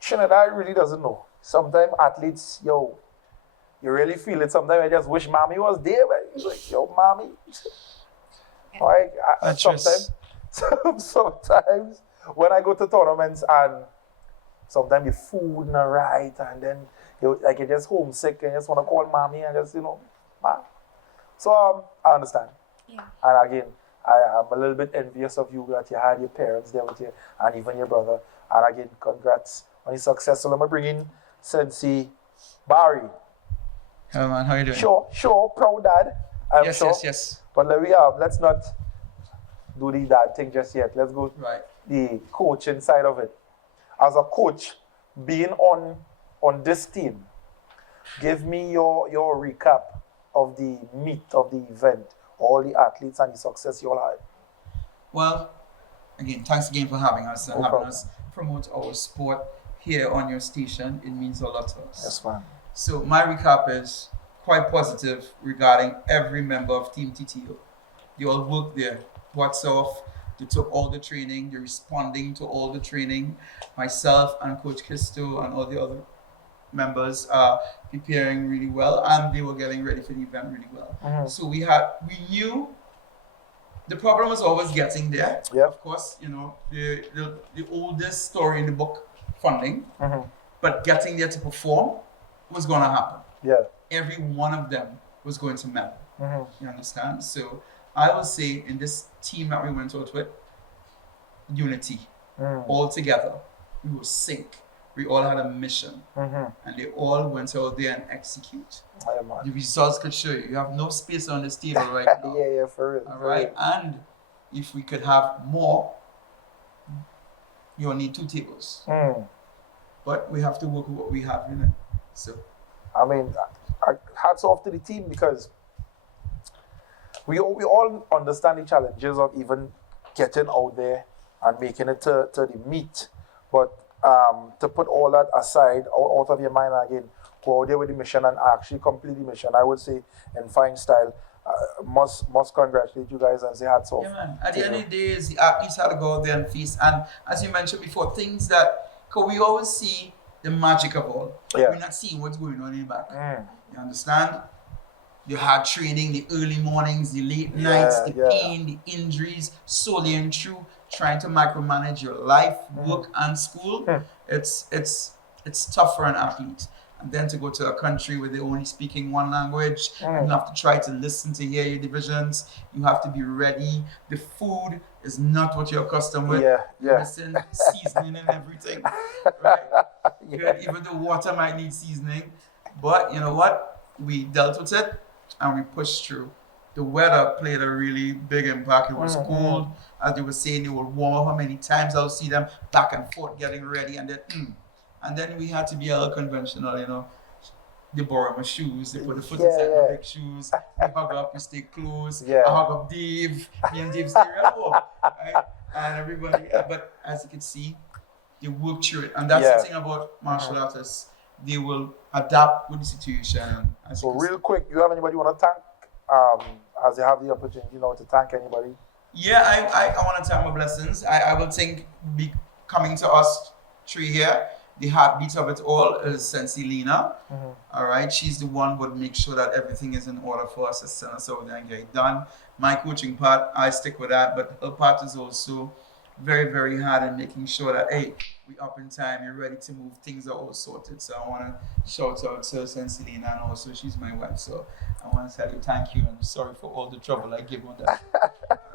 Trinidad really doesn't know. Sometimes athletes, you really feel it. Sometimes I just wish mommy was there, but it's like, mommy. Like, sometimes when I go to tournaments and sometimes the food not right, and then you're just homesick and you just want to call mommy and just, ma. So I understand. Yeah. And again, I am a little bit envious of you that you had your parents there with you and even your brother. And again, congrats on your success. So let me bring in Sensei Barry. Hello man, how you doing? Sure, proud dad. Yes. But let's not do the dad thing just yet. Let's go the coaching side of it. As a coach, being on this team, give me your recap of the meet of the event, all the athletes and the success you all had. Well, again, thanks again for having us and having us promote our sport here on your station. It means a lot to us. Yes, ma'am. So my recap is quite positive regarding every member of Team TTO. They all worked their butts off. They took all the training. They're responding to all the training. Myself and Coach Christo and all the other members are preparing really well, and they were getting ready for the event really well. So we knew the problem was always getting there. Yeah. Of course, the oldest story in the book, funding, but getting there to perform was going to happen. Yeah. Every one of them was going to medal. You understand? So I will say in this team that we went out with, unity, all together. We were sync. We all had a mission, and they all went out there and execute. The results could show you. You have no space on this table right now. Yeah, for real. All right, and if we could have more, you'll need 2 tables. But we have to work with what we have, So, I mean, hats off to the team, because we all understand the challenges of even getting out there and making it to the meet. But to put all that aside, out of your mind again, go out there with the mission and actually complete the mission, I would say, in fine style. Must congratulate you guys and say hats off. Yeah, man. At the end of the day, the athletes had to go out there and feast. And as you mentioned before, things that, because we always see the magic of all. Yeah. We're not seeing what's going on in the back. You understand? The hard training, the early mornings, the late nights, the pain, the injuries, solely and true, trying to micromanage your life, work, and school. It's tough for an athlete. And then to go to a country where they're only speaking one language, you have to try to listen to hear your divisions. You have to be ready. The food is not what you're accustomed with. Listen, seasoning and everything, right? Even the water might need seasoning. But you know what? We dealt with it and we pushed through. The weather played a really big impact. It was cold. As they were saying, they would warm up how many times I would see them back and forth getting ready. And then we had to be a little conventional, you know. They borrow my shoes, they put the foot inside my big shoes, we hug up, we stay close, I hug up Dave, me and Dave stay right home, right? And everybody, but as you can see, they work through it. And that's the thing about martial artists, they will adapt with the situation. So real quick, you have anybody you want to thank, as you have the opportunity now to thank anybody? Yeah, I want to thank my blessings. I will think coming to us three here, the heartbeat of it all is Sensei Lena. All right, she's the one who would make sure that everything is in order for us to send us over there and get it done. My coaching part, I stick with that, but her part is also very, very hard in making sure that, hey, we up in time, you're ready to move, things are all sorted. So I want to shout out to Sensei Lena, and also she's my wife. So I want to tell you thank you and sorry for all the trouble I give on that.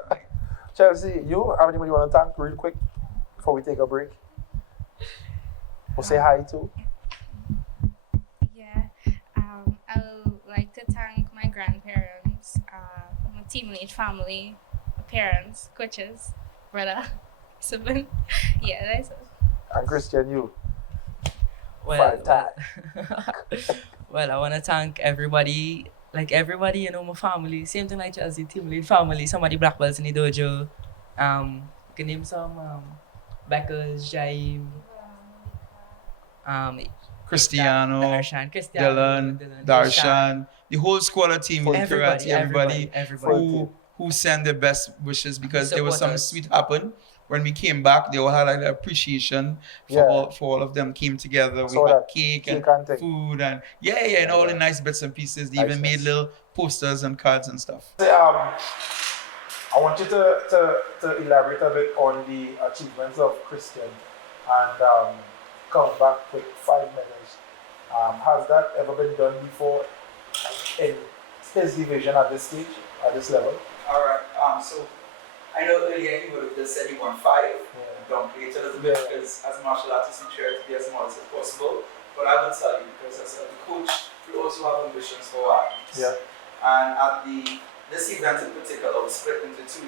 Right. Chelsea, you have anybody you want to thank real quick before we take a break? Or say hi to? Yeah, I would like to thank my grandparents, my teammate family, my parents, coaches, brother, sibling. Yeah, that's it. And Christian, you? Well, I want to thank everybody, you know, my family. Same thing like Chelsea, team lead family, somebody black belts in the dojo. You can name some, Beckers, Jaime, Cristiano, Dylan, Darshan, the whole squad of team, everybody who sent their best wishes, because there was something sweet happen. When we came back, they all had like appreciation for all of them came together. We had cake and food and and all the nice bits and pieces. They even made little posters and cards and stuff. I want you to elaborate a bit on the achievements of Christian and come back with 5 medals. Has that ever been done before in his division at this stage, at this level? All right. So I know earlier he would have just said he won 5. Don't play it a little bit, because as martial artists we try to be as modest as possible. But I will tell you, because as a coach, we also have ambitions for our athletes. And at this event in particular was split into two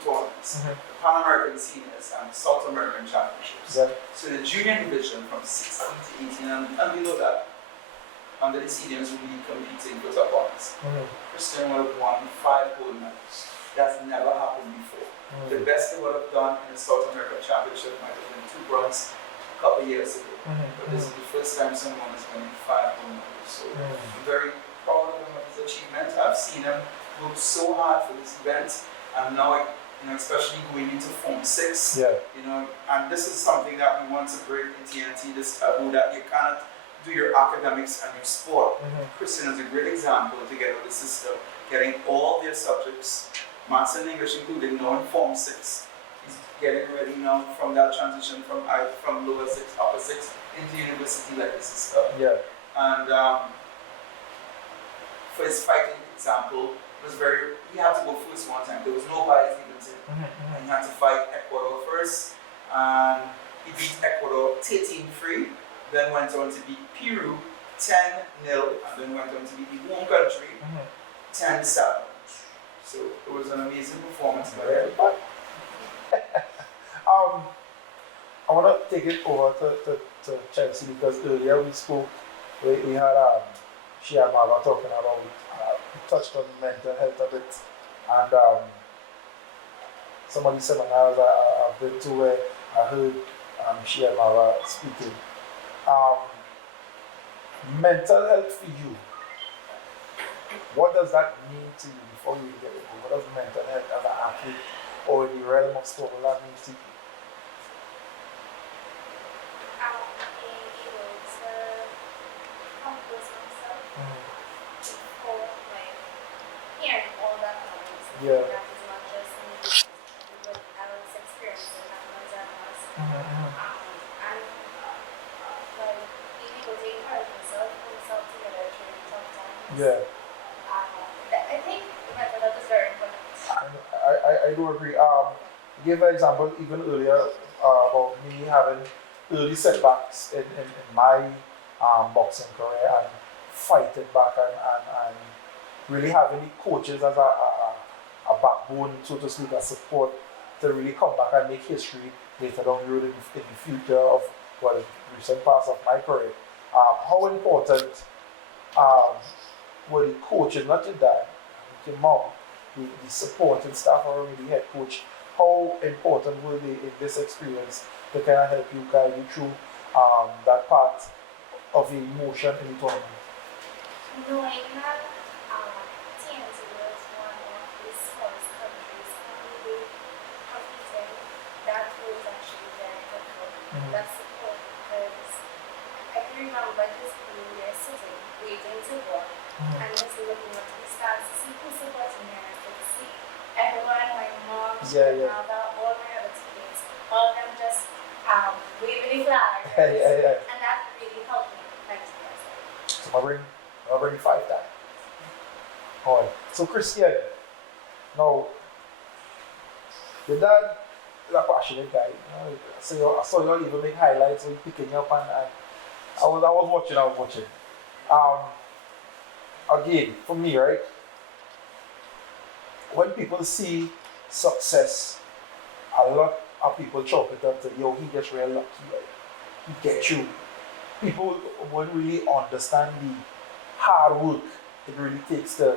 tournaments, the Pan American Seniors and South American Championships. So the junior division from 16 to 18 and below that, under the seniors will be competing for top honors. Christian would have won 5 gold medals. That's never happened before. The best they would have done in the South American Championship might have been 2 bronze a couple years ago. But this is the first time someone is winning 5 gold medals. So I'm very proud of him of his achievement. I've seen him work so hard for this event, and now, you know, especially going into Form 6, you know, and this is something that we want to break in TNT, this taboo that you can't do your academics and your sport. Christian is a great example to get out of the system, getting all their subjects, maths and English including, now in Form 6. He's getting ready now from that transition from lower 6, upper 6 into university like this is stuff. And for his fighting example, he had to go first one time. There was no bias given to him. And he had to fight Ecuador first, and he beat Ecuador 13-3, then went on to beat Peru 10-0, and then went on to beat the home country 10-7. So it was an amazing performance by everybody. I want to take it over to Chelsea, because earlier we spoke, we had Shia Marva talking about, touched on mental health a bit, and some of the seminars I've been to where I heard Shia Marva speaking. Mental health for you, what does that mean to you before you get into it? What does mental health as an athlete or in the realm of sport, what that means to you? Being able to compose myself before, like, hearing all that noise. Yeah. That is not just me, but I was experiencing that noise I was. And, like, being able to encourage myself, pull myself together during tough times. Yeah. I think mental health is very important. I do agree. Give an example even earlier about me having early setbacks in my boxing career and fighting back and really having the coaches as a backbone, so to speak, a support to really come back and make history later down the road in the future of the recent past of my career. How important were the coaches, not your dad, your mom, the supporting staff or the head coach, how important were they in this experience to kind of help you guide you through that part of the emotion in the tournament? Knowing that TNT was one of the smallest countries only competing, that was actually very helpful. That support, because I can remember just being there sitting, waiting to go, and just looking up to the stars to see who's supporting me, and I could see everyone, my mom, my mother, all my other teammates, all of them just waving the flag, and that really helped me mentally. So I'll bring 5 times. Alright, so Christian, now, your dad is a passionate guy. You know, so I saw you even make highlights of picking up, and I was watching. Again, for me, right, when people see success, a lot of people chalk it up to, yo, he gets real lucky, right? He gets you. People won't really understand the hard work it really takes to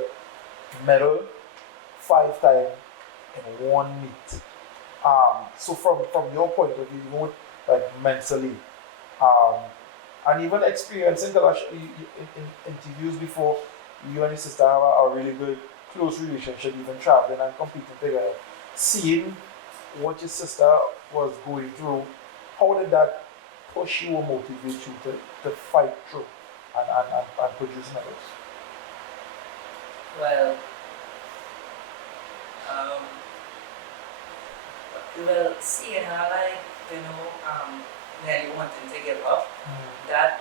medal 5 times in one meet. So from your point of view, more like mentally, and even experiencing international interviews before, you and your sister have a really good close relationship, even traveling and competing together. Seeing what your sister was going through, how did that push you or motivate you to fight through and produce medals? Well, seeing her like, nearly wanting to give up, that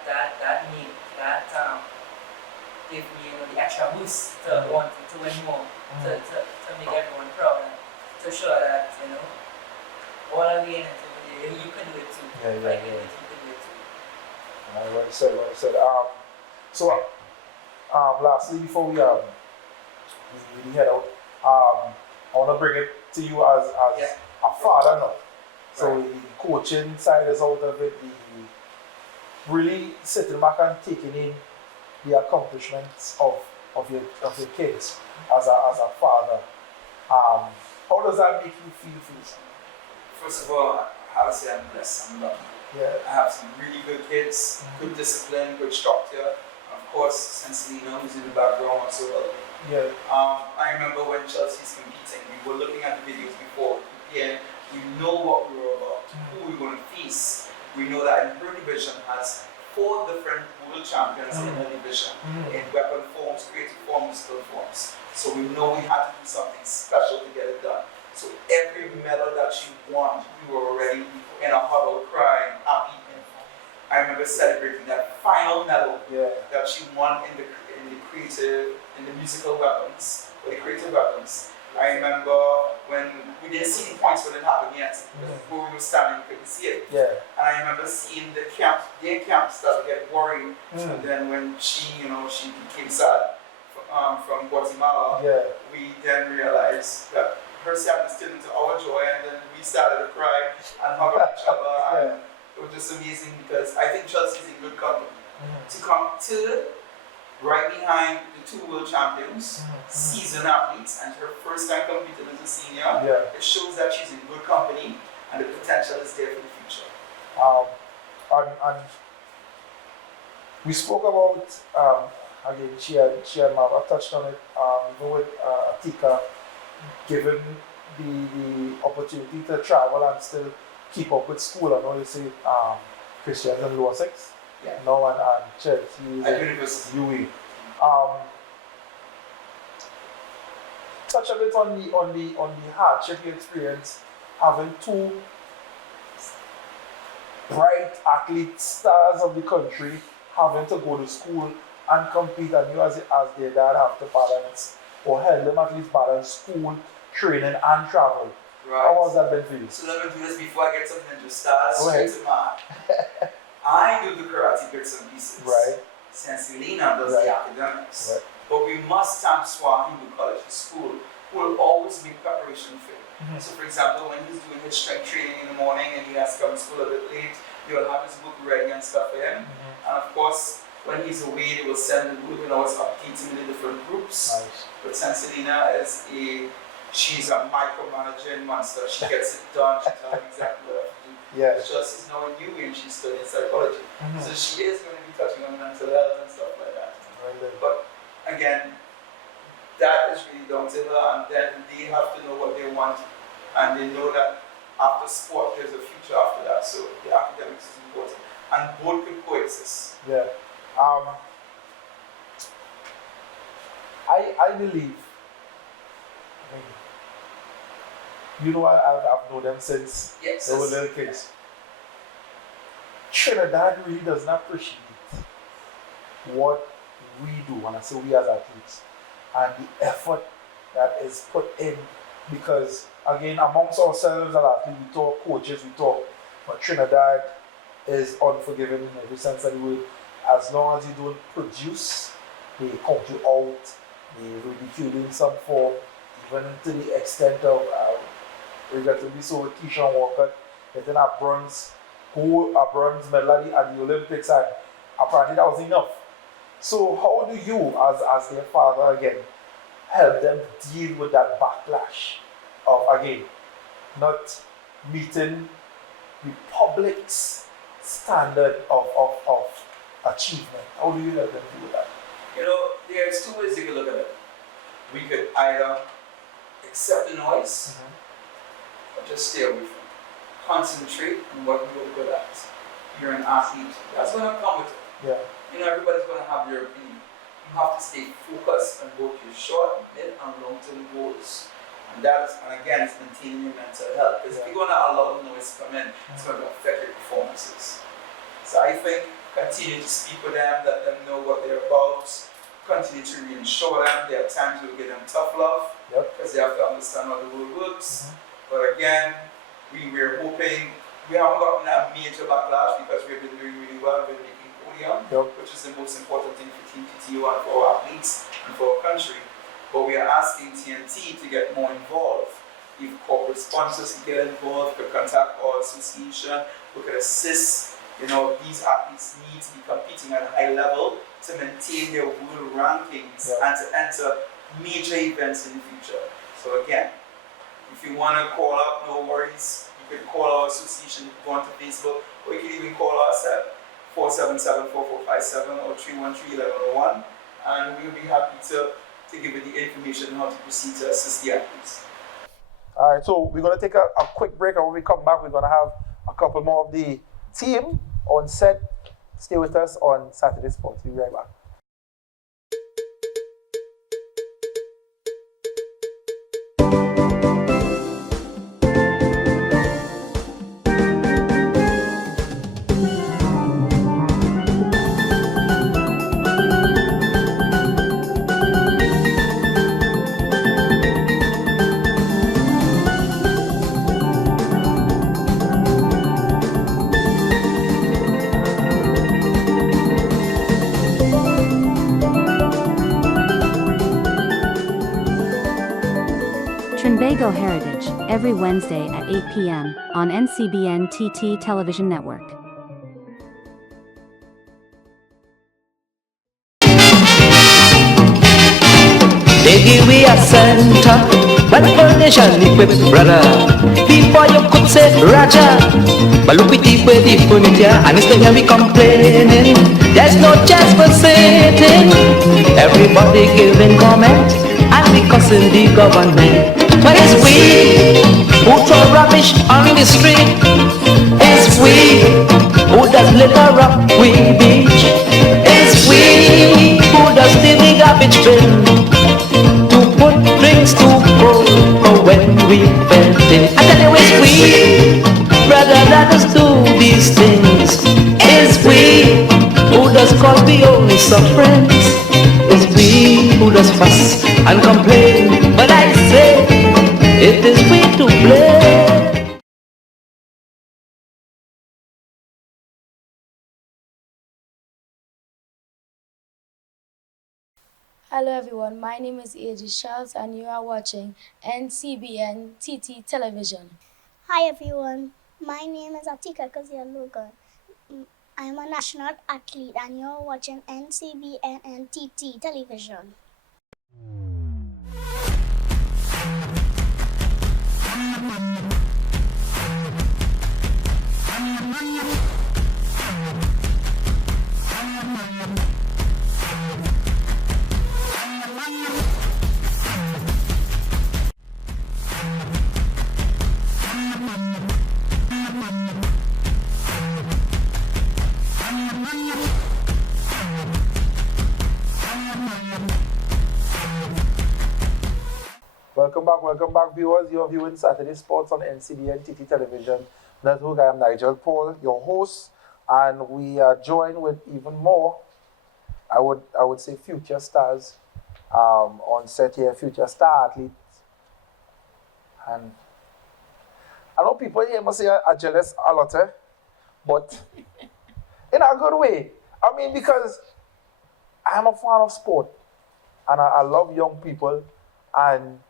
gave me, the extra boost to wanting to win more, to make everyone proud, and to show that, all again, you can do it too. You can do it too. Well said. So, lastly, before we head out, I want to bring it to you as a father now. So the coaching side is out of it, the really sitting back and taking in the accomplishments of your kids as a father. How does that make you feel for yourself? First of all, I have to say I'm blessed, I'm lucky. I have some really good kids, good discipline, good structure. Of course, since Lino, who's in the background, also helping. I remember when Chelsea's competing, we were looking at the videos before, we know what we were about, who we were going to face. We know that in her division has 4 different world champions in her division, in weapon forms, creative forms, skill forms. So we know we had to do something special to get it done. So every medal that she won, we were already in a huddle, crying, happy. I remember celebrating that final medal that she won in the musical weapons, or the creative weapons. I remember when we didn't see the points when it happened yet. Before we were standing, we couldn't see it. And I remember seeing their camp start to get worried. And then when she became sad from Guatemala, we then realized that her sadness turned into our joy, and then we started to cry and hug each other. And it was just amazing because I think Chelsea's in good company. To come to right behind the 2 world champions, seasoned athletes, and her first time competing as a senior, it shows that she's in good company and the potential is there for the future. And We spoke about, again, she and Marva touched on it, even with Tika, given the opportunity to travel and still keep up with school. I know you see Christian's in lower six. Yeah. Now and Chelsea At is University. UE. Touch a bit on the hardship you experience having two bright athlete stars of the country having to go to school and compete, and you as their dad have to balance or help them at least balance school, training and travel. Right. How has that been for you? So let me do this before I get to Ninja Stars, Go straight ahead. to math. I do the karate bits and pieces. Right. Selena does Right. the academics. Right. But we must thank Swahili College School, who will always make preparation for you. Mm-hmm. So for example, when he's doing his strength training in the morning and he has to come to school a bit late, they will have his book ready and stuff for him. Mm-hmm. And of course, when he's away, they will send the book and always update him in the different groups. Nice. But Selena is she's a micromanaging monster. She gets it done, she tells me exactly what I have to do. Yeah. Just is now in UE and she's studying psychology. Mm-hmm. So she is going to be touching on mental health and stuff like that. Right. But again, that is really down to her, and then they have to know what they want, and they know that after sport there's a future after that. So the academics is important, and both could coexist. Yeah. I believe. You know, I've known them since they were little kids. Trinidad really does not appreciate what we do, and I say we as athletes, and the effort that is put in, because again, amongst ourselves as athletes, we talk, coaches, we talk, but Trinidad is unforgiving in every sense of the word. As long as you don't produce, they count you out, they ridicule you in some form, even to the extent of regrettably so with Keisha Walker getting a bronze medal at the Olympics, and apparently that was enough. So how do you, as their father again, help them deal with that backlash of, again, not meeting the public's standard of achievement? How do you help them deal with that? You know, there's two ways you can look at it. We could either accept the noise, or just stay away from it. Concentrate on what you're good at. You're an athlete. That's going to come with it. Yeah. You know, everybody's going to have their opinion. You have to stay focused on both your short, mid, and long-term goals. And again, it's maintaining your mental health. Because if you're going to allow the noise to come in, it's going to affect your performances. So I think continue to speak with them, let them know what they're about, continue to reassure them. There are times we'll give them tough love, because they have to understand how the world works. But again, we're hoping, we haven't gotten that major backlash because we've been doing really well with making podium, which is the most important thing for Team TTO and for our athletes and for our country. But we are asking TNT to get more involved. If corporate sponsors can get involved, could contact our association, we could assist. You know, these athletes need to be competing at a high level to maintain their world rankings and to enter major events in the future. So again, if you want to call up, no worries. You can call our association, go onto Facebook, or you can even call us at 477-4457 or 313-1101, and we'll be happy to give you the information on how to proceed to assist the athletes. All right, so we're going to take a quick break, and when we come back, we're going to have a couple more of the team on set. Stay with us on Saturday Sports. We'll be right back. Trinbago Heritage, every Wednesday at 8 p.m. on NCBN TT Television Network. They give we a center, Well, foundation equipped, brother. Before you could say Raja, but look with the furniture and instead of be complaining, there's no chance for Satan. Everybody giving comment and we cussing the government. But it's we who throw rubbish on the street. It's we who does litter up we beach. It's we who does the garbage bin to put drinks to go for when we felt it. I tell you it's we, brother, that us do these things. It's we who does call the only friends. It's we who does fuss and complain. But I say it is we to blame. Hello everyone, my name is AJ Charles and you are watching NCBN TT Television. Hi everyone, my name is Atika Kazialuga. I'm a national athlete and you're watching NCBN and TT Television. Welcome back, viewers. You're viewing Saturday Sports on NCBN TT Television Network. I am Nigel Paul, your host, and we are joined with even more, I would say, future stars on set here, future star athletes. And I know people here must say are jealous a lot, but in a good way. I mean, because I'm a fan of sport, and I love young people, and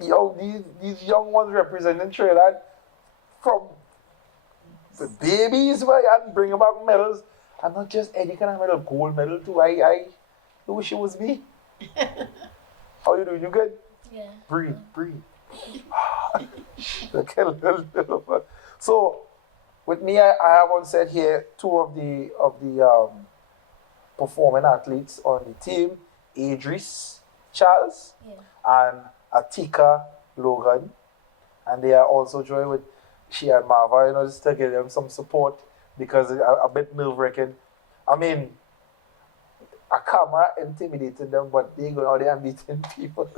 these young ones representing Trinidad from the babies, and bring back medals, and not just any kind of medal, gold medal too. I wish it was me. How you doing? You good? Yeah. Breathe. Okay, so with me, I have on set here two of the performing athletes on the team, Idris Charles and Atika Logan, and they are also joined with she and Marva, just to give them some support because it's a bit nerve-wracking. I mean, a camera intimidated them, but they go out there and beating people.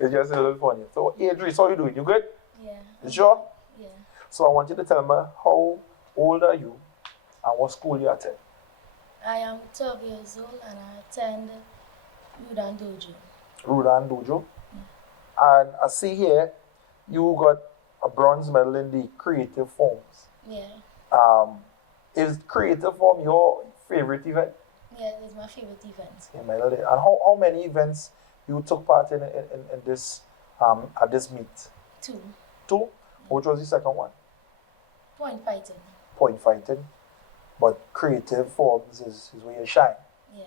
It's just a little funny. So, Idris, how you doing? You good? Yeah. You sure? Yeah. So I want you to tell me, how old are you and what school you attend? I am 12 years old and I attend Rudan Dojo. Rudan Dojo. And I see here you got a bronze medal in the creative forms. Yeah. Is creative form your favorite event? Yeah, it's my favorite event. And how many events you took part in this at this meet? Two. Two? Which was the second one? Point fighting. Point fighting. But creative forms is where you shine. Yeah.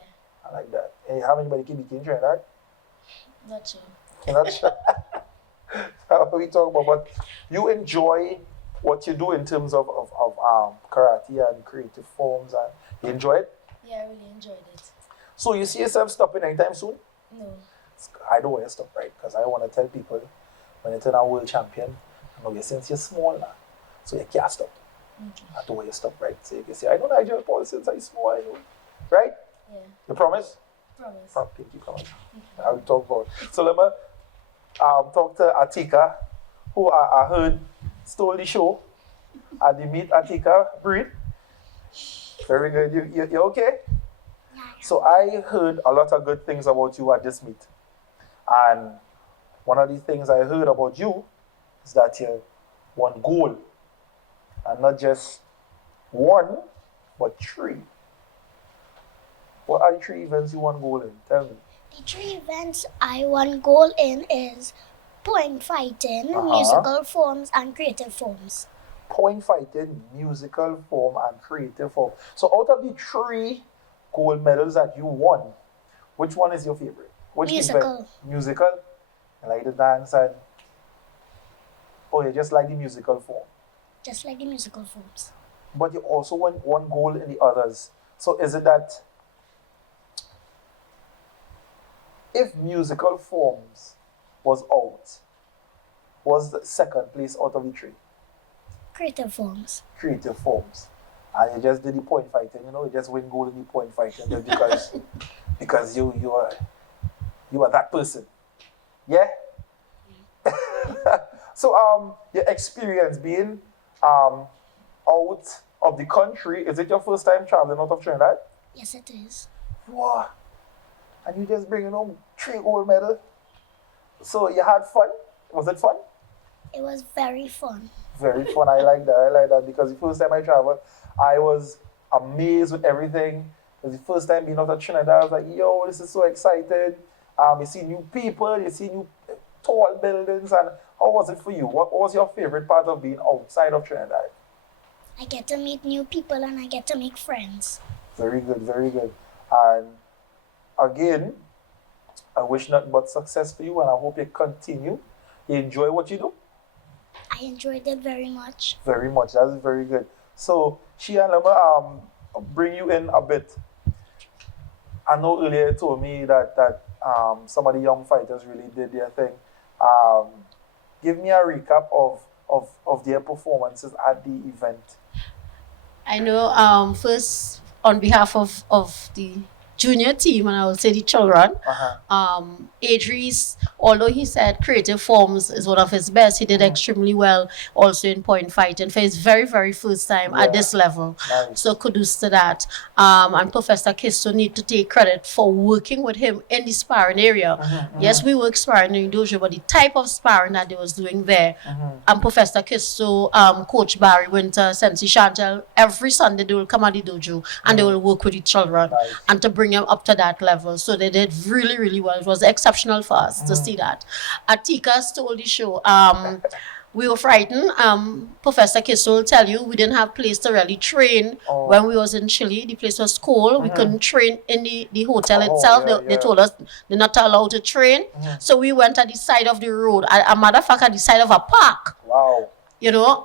I like that. And how anybody can beat you in Trinidad? Not sure. You're not sure? That's what we talk about. But you enjoy what you do in terms of karate and creative forms, and you enjoy it? Yeah, I really enjoyed it. So you see yourself stopping anytime soon? No. I don't want to stop, right? Because I want to tell people when you turn a world champion, I know since you're small now, so you can't stop. I don't want you to stop, right? So you can say, I know Nigel Paul since I'm small, I know. Right? Yeah. You promise? Promise. Pinky promise. I will talk about it. So let me talk to Atika, who I heard stole the show at the meet. Atika, breathe. Very good. You okay? Yeah. So I heard a lot of good things about you at this meet. And one of the things I heard about you is that you won gold. And not just one, but three. What are the three events you won gold in? Tell me. The three events I won gold in is point fighting, musical forms, and creative forms. Point fighting, musical form, and creative form. So out of the three gold medals that you won, which one is your favorite? Which Musical. event? Musical? You like the dance and you just like the musical form. Just like the musical forms. But you also want one goal in the others. So is it that if musical forms was out, was the second place out of the three? Creative forms. Creative forms. And you just did the point fighting, you just win goal in the point fighting just because you are that person. Yeah? So your experience being out of the country, is it your first time traveling out of Trinidad? Yes, it is. Wow. And you just bringing home 3 gold medals? So you had fun? Was it fun? It was very fun. Very fun. I like that because the first time I traveled, I was amazed with everything. It was the first time being out of Trinidad. I was like, yo, this is so exciting. You see new people, you see new tall buildings. And how was it for you? What was your favorite part of being outside of Trinidad? I get to meet new people and I get to make friends. Very good, very good. And again, I wish nothing but success for you and I hope you continue. You enjoy what you do? I enjoyed it very much. Very much. That is very good. So, Shia, let me bring you in a bit. I know earlier you told me that some of the young fighters really did their thing. Give me a recap of their performances at the event. I know first on behalf of the junior team, and I will say the children, Adris, although he said creative forms is one of his best, he did extremely well also in point fighting for his very, very first time at this level. Nice. So kudos to that. And Professor Kisto need to take credit for working with him in the sparring area. Yes, we work sparring in dojo, but the type of sparring that they was doing there, and Professor Kisto, Coach Barry Winter, Sensei Chantel, every Sunday they will come at the dojo and they will work with the children and to bring them up to that level. So they did really, really well. It was exceptional for us to see that. Atika stole the show. We were frightened. Professor Kiso will tell you we didn't have place to really train when we was in Chile. The place was cold. We couldn't train in the hotel itself. They told us they're not allowed to train. So we went at the side of the road. A matter of fact, at the side of a park. Wow.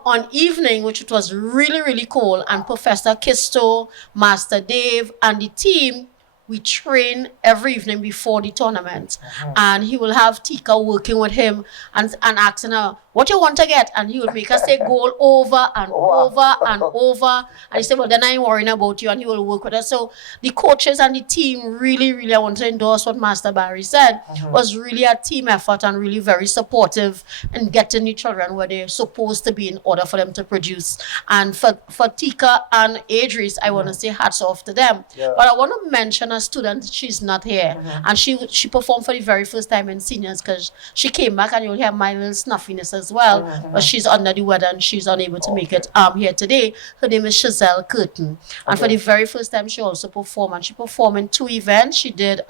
On evening, which it was really, really cold, and Professor Kisto, Master Dave, and the team, we train every evening before the tournament. And he will have Tika working with him and asking her, what you want to get? And he will make us say goal over and over and over. And he said, well, then I ain't worrying about you. And he will work with us. So the coaches and the team really, really, I want to endorse what Master Barry said, was really a team effort and really very supportive in getting the children where they're supposed to be in order for them to produce. And for Tika and Adris, I want to say hats off to them. But I want to mention a student, she's not here. And she performed for the very first time in seniors because she came back, and you'll hear my little snuffiness as well. But she's under the weather and she's unable to make it here today. Her name is Chazelle Curtin. And for the very first time, she also performed. And she performed in 2 events. She did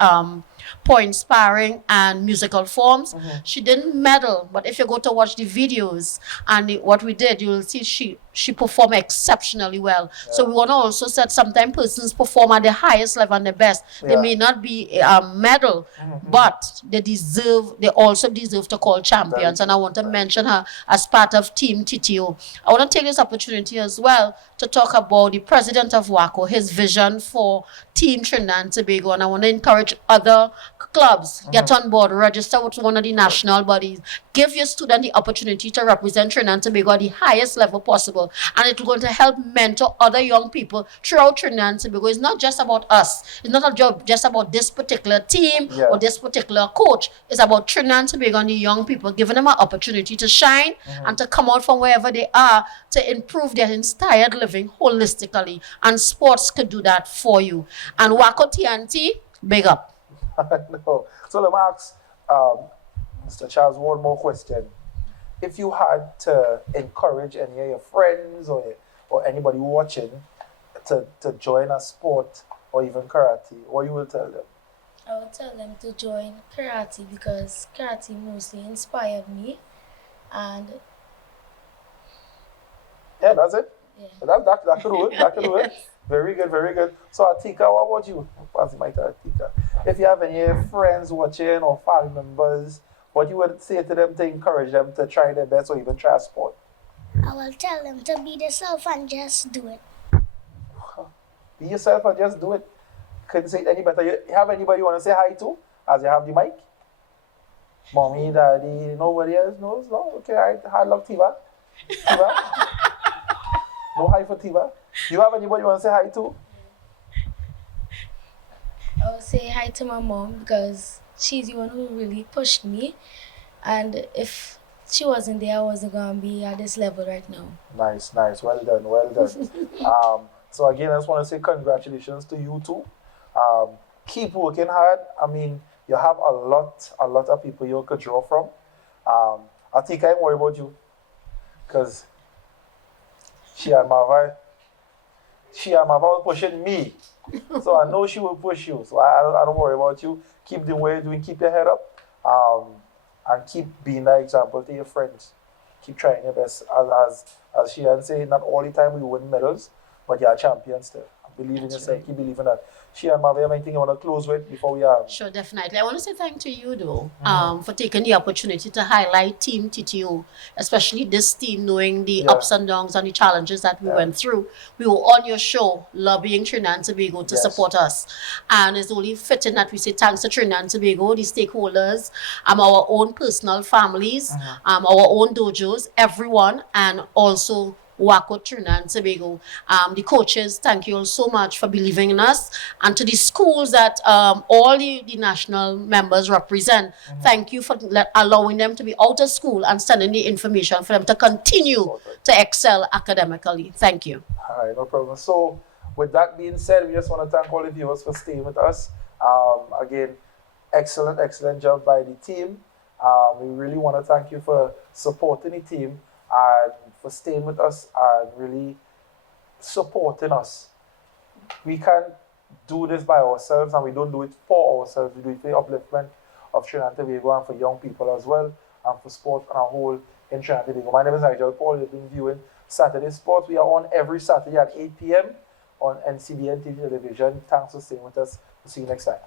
point sparring and musical forms. She didn't medal, but if you go to watch the videos and what we did, you will see she performed exceptionally well. So we want to also say sometimes persons perform at the highest level and the best. They may not be medal, but they also deserve to call champions. And I want to mention her as part of Team TTO. I want to take this opportunity as well to talk about the president of WACO, his vision for Team Trinidad and Tobago. And I want to encourage other clubs, get on board, register with one of the national bodies. Give your student the opportunity to represent Trinidad and Tobago at the highest level possible. And it's going to help mentor other young people throughout Trinidad and Tobago. It's not just about us. It's not just about this particular team or this particular coach. It's about Trinidad and Tobago and the young people, giving them an opportunity to shine and to come out from wherever they are to improve their inspired living holistically. And sports could do that for you. And Wako TNT, big up. No. So let me ask Mr. Charles one more question. If you had to encourage any of your friends or anybody watching to join a sport or even karate, what you will tell them? I will tell them to join karate because karate mostly inspired me. And yeah, that's it. Yeah. That could work. That could work. Very good, very good. So Atika, what about you? Pass the mic to Atika. If you have any friends watching or family members what you would say to them to encourage them to try their best or even try a sport? I will tell them to be themselves and just do it. Be yourself and just do it. Couldn't say it any better. You have anybody you want to say hi to as you have the mic? Mommy, daddy, nobody else knows? No? Okay, all right. Hard luck, Tiva. Tiva? No hi for Tiva. You have anybody you want to say hi to? I'll say hi to my mom because she's the one who really pushed me. And if she wasn't there, I wasn't going to be at this level right now. Nice, nice. Well done, well done. So again, I just want to say congratulations to you too. Keep working hard. I mean, you have a lot of people you could draw from. Atika, I'm worried about you. Because she and Mava was pushing me. So I know she will push you. So I don't worry about you. Keep doing what you're doing. Keep your head up. And keep being that example to your friends. Keep trying your best. As she and say, not all the time we win medals, but you're a champion still. Believe in yourself. Keep believing that. She and Mavia, anything you want to close with before we are? Sure, definitely. I want to say thank to you, though, for taking the opportunity to highlight Team TTO, especially this team, knowing the ups and downs and the challenges that we went through. We were on your show, lobbying Trinidad and Tobago to support us. And it's only fitting that we say thanks to Trinidad and Tobago, the stakeholders, our own personal families, our own dojos, everyone, and also Waco, Trinidad and Tobago. The coaches, thank you all so much for believing in us. And to the schools that all the national members represent, thank you for allowing them to be out of school and sending the information for them to continue to excel academically. Thank you. All right, no problem. So with that being said, we just want to thank all the viewers for staying with us. Again, excellent job by the team. We really want to thank you for supporting the team and for staying with us and really supporting us. We can't do this by ourselves, and we don't do it for ourselves. We do it for the upliftment of Trinidad and Tobago and for young people as well, and for sport on a whole in Trinidad and Tobago. My name is Nigel Paul. You've been viewing Saturday Sports. We are on every Saturday at 8 p.m. on NCBN TV television. Thanks for staying with us. We'll see you next time.